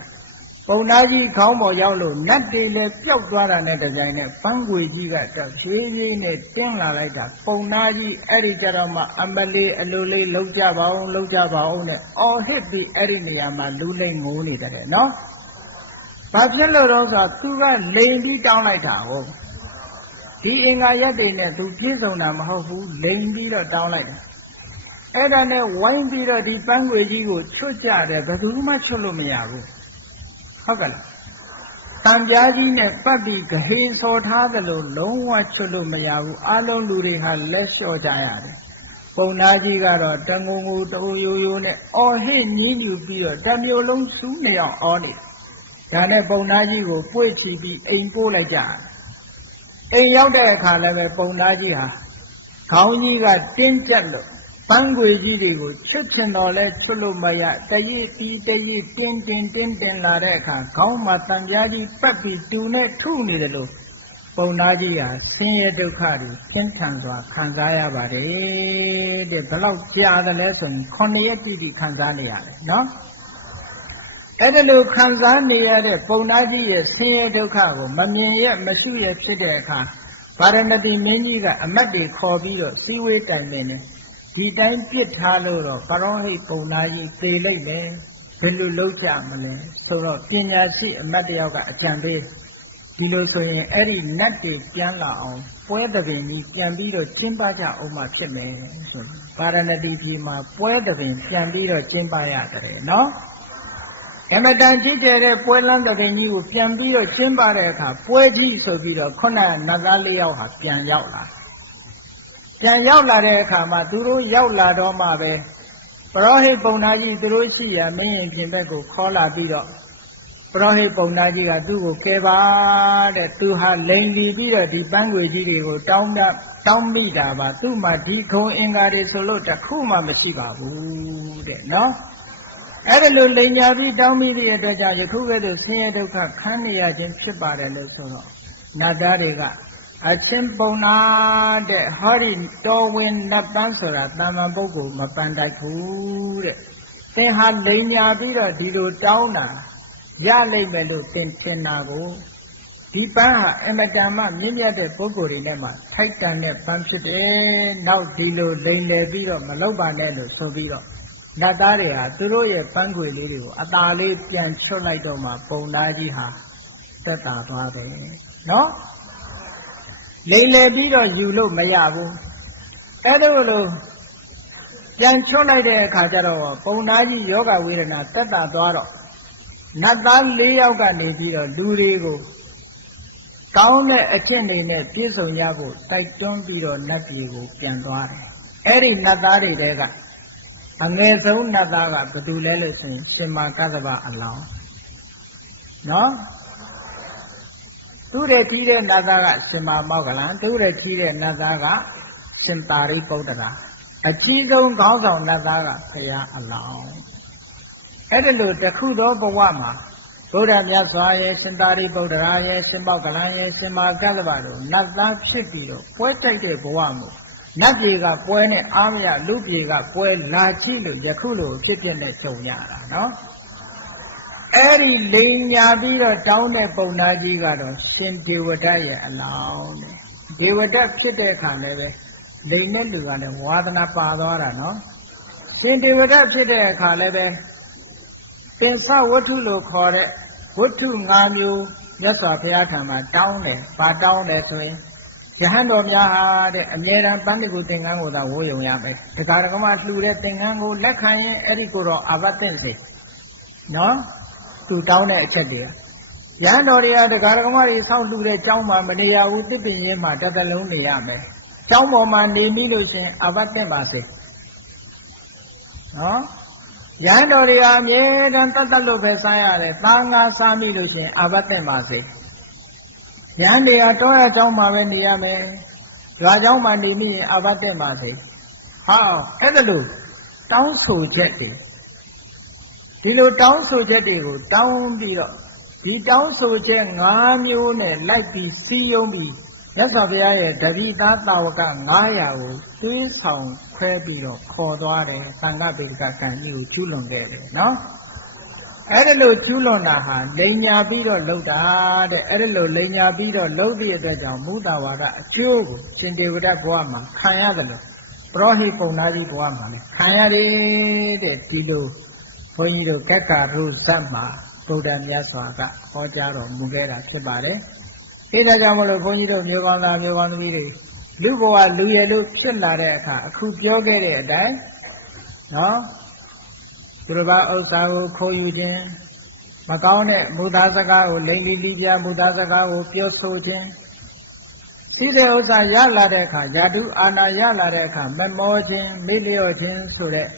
ပုံသားကြီးခေါင်းပေါ်ရောက်လို့နတ်တွေလည်းပျောက်သွားတာနဲ့တကြိုင်နဲ့ပန်းခွေကြီးကတဖြည်းဖြည်းနဲ့တင်းလာလိုက်တာပုံသားကြီးအဲ့ဒီကြတော့မှအမလေးအလိုလေးလှုပ်ကြပါအောင်လှုပ်ကြပါအောင်နဲ့အော်ဟစ်ပြီးအဲ့ဒီနေရာမှာလူလိမ့်ငိုးနေတယ်နော် ဘာဖြစ်လို့တော့ဆိုသူကလိန်ပြီးတောင်းလိုက်တာဟုတ်ဒီအင်္ဂါရက်တွေနဲ့သူပြည့်စုံတာမဟုတ်ဘူးလိန်ပြီးတော့တောင်းလိုက်တာအဲ့ဒါနဲ့ဝိုင်းပြီးတော့ဒီပန်းခွေကြီးကိုချွတ်ကြတယ်ဘယ်သူမှချွတ်လို့မရဘူးဟုတ်ကဲ့လားတံပြားကြီးနဲ့ပတ်ပြီးဂဟေဆော်ထားတယ်လို့လုံးဝချွတ်လို့မရဘူးအလုံးလူတွေဟာလက်လျှော့ကြရတယ်ပုံနာကြီးကတော့တငုံငူတူရိုးရိုးနဲ့အော်ဟစ်ညည်းညူပြီးတော့တမျိုးလုံးစူးနေအောင်အော်နေဒါနဲ့ပုံနာကြီးကိုပွေ့ချီပြီးအိမ်ပို့လိုက်ကြအိမ်ရောက်တဲ့အခါလည်းပဲပုံနာကြီးဟာခေါင်းကြီးကတင်းကျပ်လို့ပန်းခွေကြီးတွေကိုချွတ်ချင်တော့လဲချွတ်လို့မရတရစ်ပြီးတရစ်တင်းတင်းလာတဲ့အခါခေါင်းမှာတံပြားကြီးပတ်ပြီးတူနဲ့ထုနေတယ်လို့ပုံနာကြီးဟာဆင်းရဲဒုက္ခတွေသင်္ထန်စွာခံစားရပါတယ်တဲ့ဘယ်လောက်ကြာတယ်လဲဆိုရင်9ရက်တိတိခံစားနေရတယ်နော်အဲ့ဒါလိုခံစားနေရတဲ့ပုံနာကြီးရဲ့ဆင်းရဲဒုက္ခကိုမမြင်ရမရှိရဖြစ်တဲ့အခါဗာရဏသီမင်းကြီးကအမတ်တွေခေါ်ပြီးတော့စည်းဝေးတိုင်ပင်တယ်ဒီတိုင်းပြစ်ထားလို့တော့ပရောဟိတ်ပုံနာကြီးသေလိုက်တယ်ဘယ်လိုလုပ်ကြမလဲဆိုတော့ပညာရှိအမတ်တယောက်ကအကြံပေးဒီလိုဆိုရင်အဲ့ဒီနတ်တွေပြန်လာအောင်ပွဲသဘင်ကြီးပြန်ပြီးတော့ကျင်းပကြအောင်မှဖြစ်မယ်ဆိုဗာရဏသီပြည်မှာပွဲသဘင်ပြန်ပြီးတော့ကျင်းပရတယ်နော်အမတန်ကြည့်ကြတဲ့ပွဲလမ်းသဘင်ကြီးကိုပြန်ပြီးတော့ကျင်းပတဲ့အခါပွဲကြီးဆိုပြီးတော့ခုနကနတ်သား၄ယောက်ဟာပြန်ရောက်လာတဲ့အခါမှာသူတို့ရောက်လာတော့မှပဲပရောဟိတ်ပုံနာကြီးသူတို့ရှိရာမင်းရင်ပြင်ဘက်ကိုခေါ်လာပြီးတော့ပရောဟိတ်ပုံနာကြီးကသူ့ကိုကဲပါတဲ့သူဟာလိန်လီပြီးတော့ဒီပန်းခွေကြီးတွေကိုတောင်းမိတာပါသူ့မှာဒီခုံအင်္ဂါတွေဆိုလို့တခုမှမရှိပါဘူးတဲ့နော်အဲ့ဒါလိုလိန်ညာပြီးတောင်းမိတဲ့အတွက်ကြောင့်ယခုကဲ့သို့ဆင်းရဲဒုက္ခခံနေရခြင်းဖြစ်ပါတယ်လို့ဆိုတော့နတ်သားတွေကအချင်းပုံနာတဲ့ဟောဒီတော်ဝင်နတ်ပန်းဆိုတာတာမန်ပုဂ္ဂိုလ်မပန်တိုက်ဘူးတဲ့သင်ဟာလိန်ညာပြီးတော့ဒီလိုတောင်းတာရလိမ့်မယ်လို့သင်ထင်တာကိုဒီပန်းဟာအမတန်မှမြင့်မြတ်တဲ့ပုဂ္ဂိုလ်တွေနဲ့မှထိုက်တန်တဲ့ပန်းဖြစ်တယ်နောက်ဒီလိုလိန်လေပြီးတော့မလုပ်ပါနဲ့လို့ဆိုပြီးတော့နတ်သားတွေဟာသူတို့ရဲ့ပန်းခွေလေးတွေကိုအသာလေးပြန်ချွတ်လိုက်တော့မှပုံသားကြီးဟာသက်သာသွားတယ်နော်လိမ်လေပြီးတော့ယူလို့မရဘူးအဲ့ဒါလို့ပြန်ချွတ်လိုက်တဲ့အခါကျတော့ပုံသားကြီးယောဂဝေဒနာသက်သာသွားတော့နတ်သား၄ယောက်ကနေပြီးတော့လူတွေကိုကောင်းတဲ့အချက်တွေနဲ့ပြည့်စုံရဖို့တိုက်တွန်းပြီးတော့နတ်ပြည်ကိုပြန်သွားတယ်အဲ့ဒီနတ်သားတွေတဲကအငယ်ဆုံးနတ်သားကဘယ်သူလဲလို့ဆိုရင်ရှင်မာကသဗ္ဗအလောင်းနော်သူ့ရဲ့ကြီးတဲ့နတ်သားကရှင်မာမောက္ကလံသူ့ရဲ့ကြီးတဲ့နတ်သားကရှင်သာရိပုတ္တရာအကြီးဆုံးခေါင်းဆောင်နတ်သားကဘုရားအလောင်းအဲ့ဒီလိုတခုသောဘဝမှာဘုရားမြတ်စွာရဲ့ရှင်သာရိပုတ္တရာရဲ့ရှင်မောက္ကလံရဲ့ရှင်မာကသဗ္ဗတို့နတ်သားဖြစ်ပြီးတော့ပွဲတိုက်တဲ့ဘဝမှာနတ်ပြည်ကပွဲနဲ့အားမရလူပြည်ကပွဲလာကြည့်လို့ယခုလိုဖြစ်ပြနဲ့ကြုံရတာနော်အဲ့ဒီလိန်ညာပြီးတော့တောင်းတဲ့ပုံနာကြီးကတော့ရှင်ဒေဝဒတ်ရဲ့အလောင်းတဲ့ဒေဝဒတ်ဖြစ်တဲ့အခါလည်းပဲလိန်တဲ့လူကလည်းဝါသနာပါသွားတာနော်ရှင်ဒေဝဒတ်ဖြစ်တဲ့အခါလည်းပဲပင်စဝတ္ထုလို့ခေါ်တဲ့ဝတ္ထု၅မျိုးမြတ်စွာဘုရားထံမှာတောင်းတယ်။ဘာတောင်းတယ်ဆိုရင်ယဟန်တော်များဟာတဲ့အမြဲတမ်းပန်းတိကိုသင်္ကန်းကိုသာဝိုးယုံရမယ်။ဒကာဒကမလှူတဲ့သင်္ကန်းကိုလက်ခံရင်အဲ့ဒီကိုတော့အာဘတ်သင့်စေ။နော်သူတောင်းတဲ့အချက်တွေကယဟန်တော်တွေကဒကာဒကမတွေဆောက်လှူတဲ့ကျောင်းမှာမနေရဘူးတစ်တင်ရင်မှာတစ်သလုံးနေရမယ်။ကျောင်းပေါ်မှာနေပြီလို့ရှင်အာဘတ်သင့်ပါစေ။နော်ရဟန်းတော်တွေအမြဲတမ်းတတ်တတ်လို့ပဲစားရတယ်။သားငါစားမိလို့ရှိရင်အာဘတ်တင်ပါစေ။ရဟန်းတွေကတောရကျောင်းမှာပဲနေရမယ်။ရွာကျောင်းမှာနေမိရင်အာဘတ်တင်ပါစေ။ဟောအဲ့ဒါလို့တောင်းဆိုချက်တွေဒီလိုတောင်းဆိုချက်တွေကိုတောင်းပြီးတော့ဒီတောင်းဆိုချက်၅မျိုးနဲ့လိုက်ပြီးစီးယုံပြီးမြတ်စွာဘုရားရဲ့တတိသားတာဝက900ကိုသွေးဆောင်ခွဲပြီးတော့ခေါ်သွားတယ်သံဃဗေဒကကံကြီးကိုကျူးလွန်ခဲ့တယ်နော်အဲ့ဒါလို့ကျူးလွန်တာဟာလိန်ညာပြီးတော့လှုပ်တာတဲ့အဲ့ဒါလို့လိန်ညာပြီးတော့လှုပ်တဲ့အတွက်ကြောင့်မုဒဝါဒအကျိုးကိုရှင်ဒေဝဒဘဝမှာခံရတယ်လို့ပရောဟိတ်ပုံနာကြီးဘဝမှာလည်းခံရတယ်တဲ့ဒီလိုဘုန်းကြီးတို့ကက္ကာရုဇတ်မှာ ဗုဒ္ဓမြတ်စွာကဟောကြားတော်မူခဲ့တာဖြစ်ပါတယ်။ဒါကြောင့်မလို့ဘုန်းကြီးတို့မျိုးကောင်းသားမျိုးကောင်းသမီးတွေလူဘဝလူရည်လို့ဖြစ်လာတဲ့အခါအခုပြောခဲ့တဲ့အတိုင်းနော်သူတို့ကဥစ္စာကိုခိုးယူခြင်းမကောင်းတဲ့မူသားစကားကိုလိမ်လီလိပြမူသားစကားကိုပြောဆိုခြင်းစီးတဲ့ဥစ္စာရလာတဲ့အခါယာတုအာနာရလာတဲ့အခါမမောခြင်းမေ့လျော့ခြင်းဆိုတဲ့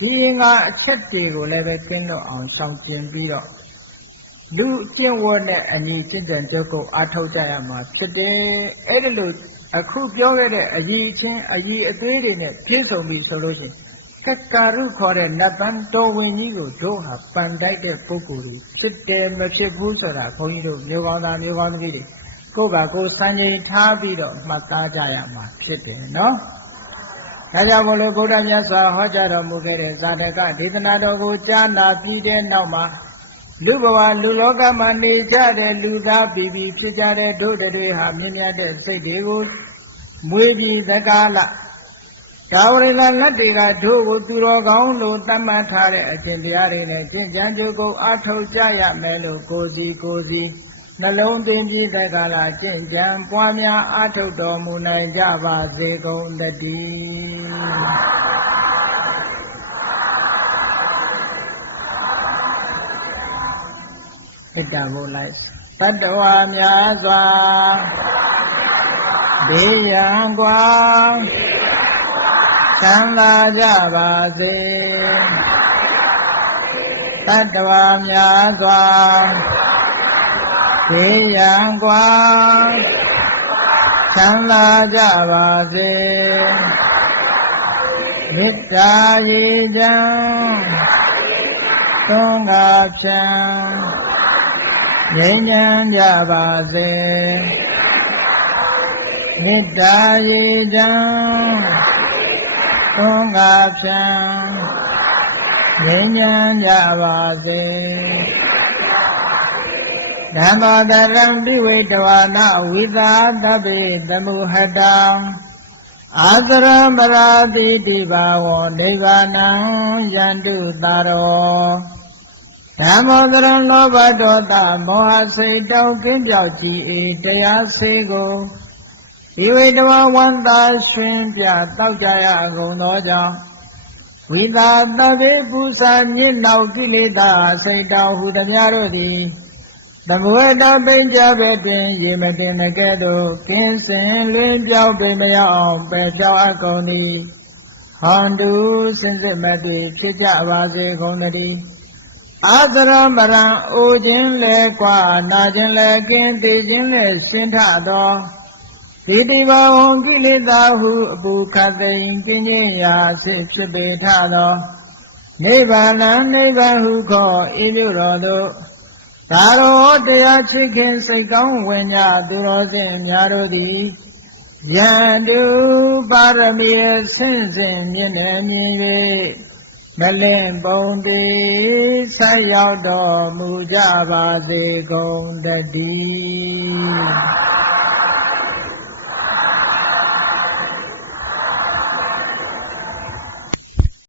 ဒီငါအချက်တွေကိုလည်းပဲကျင့်လို့အောင်ဆောင်ကျင်ပြီးတော့လူကျင့်ဝတ်နဲ့အညီကျင့်ကြံကြုတ်ကိုအားထုတ်ကြရမှာဖြစ်တယ်။အဲ့ဒါလို့အခုပြောခဲ့တဲ့အည်ချင်းအည်အသေးတွေနဲ့ပြည့်စုံပြီဆိုလို့ရှိရင်ကကာရုခေါ်တဲ့နတ်တန်တော်ဝင်ကြီးကိုတို့ဟာပန်တိုက်တဲ့ပုဂ္ဂိုလ်တွေဖြစ်တယ်မဖြစ်ဘူးဆိုတာဘုန်းကြီးတို့မျိုးကောင်းသားမျိုးကောင်းသမီးတွေကိုယ့်ဘာကိုစံချိန်ထားပြီးတော့မှတ်သားကြရမှာဖြစ်တယ်နော်။ဒါကြောင့်မို့လို့ဗုဒ္ဓမြတ်စွာဟောကြားတော်မူခဲ့တဲ့ဇာတကဒေသနာတော်ကိုကြားနာပြီးတဲ့နောက်မှာလူဘဝလူလောကမှာနေကြတဲ့လူသားပြည်ပြည်ဖြစ်ကြတဲ့တို့တွေဟာမြင့်မြတ်တဲ့စိတ်တွေကိုမွေးပြီးသက္ကာလဒါဝရိလလက်တွေကတို့ကိုသူတော်ကောင်းလို့သတ်မှတ်ထားတဲ့အရှင်ဘုရားတွေနဲ့ကျင့်ကြံကြိုးကိုအားထုတ်ကြရမယ်လို့ကိုစီနှလုံးသွင်းပြီးသက္ကာလကျင့်ကြံပွားများအားထုတ်တော်မူနိုင်ကြပါစေကုန်သတည်းဣတ္တဘုလိုက်တတ္တဝါများစွာဘေးရန်ကွာသံသာကြပါစေတတ္တဝါများစွာဘေးရန်ကွာသံသာကြပါစေမေတ္တာရေချမ်းသုံးကားဖြံငြိမ်းချမ်းကြပါစေမေတ္တာရေချမ်းသုံးကားဖြံငြိမ်းချမ်းကြပါစေဓမ္မတရံပိဝေတဝနာဝိသာသဗ္ဗေသမုဟတံအာသရမရာတိတိဘာဝောနိဗ္ဗာနံယန္တုသာရောဓမ္မောတရံလောဘဒေါသမောဟစိတ်တောင်းကင်းကြောက်ကြည်၏တရားစေကိုဒီဝိတဝဝန္တာရှင်ပြတောက်ကြရကုန်သောကြောင့်ဝိသာသဗ္ဗေပူဇာမြင့်နောက်ကိလေသာစိတ်တောင်းဟုသည်များတို့သည်သမဝေတပိဉ္စဘေတွင်ရေမတင်ကဲ့သို့ကင်းစင်လင်းပြောင်းပေမရောက်အောင်ပယ်ကြောင်းအကုန်သည်ဟောန္တုစင်စစ်မတိဖြစ်ကြပါစေကုန်သတည်းအာသရမရံအိုခြင်းလဲကွာနာခြင်းလဲကင်းသိခြင်းလဲရှင်းထသောဒီတိဘဝံကိလေသာဟုအပူခတ်သိင်ကင်းခြင်းရာစစ်ဖြစ်ပေထသောနိဗ္ဗာန်နိဗ္ဗာန်ဟုခေါ်ဤလိုတော်တို့သာရောတရားချစ်ခင်စိတ်ကောင်းဝင်ကြသူတော်စင်များတို့သည်ယန္တုပါရမီဆင့်စဉ်မြင့်နေမြင်၍မလင်ပုံတည်ဆက်ရောက်တော်မူကြပါစေကုန်တည်း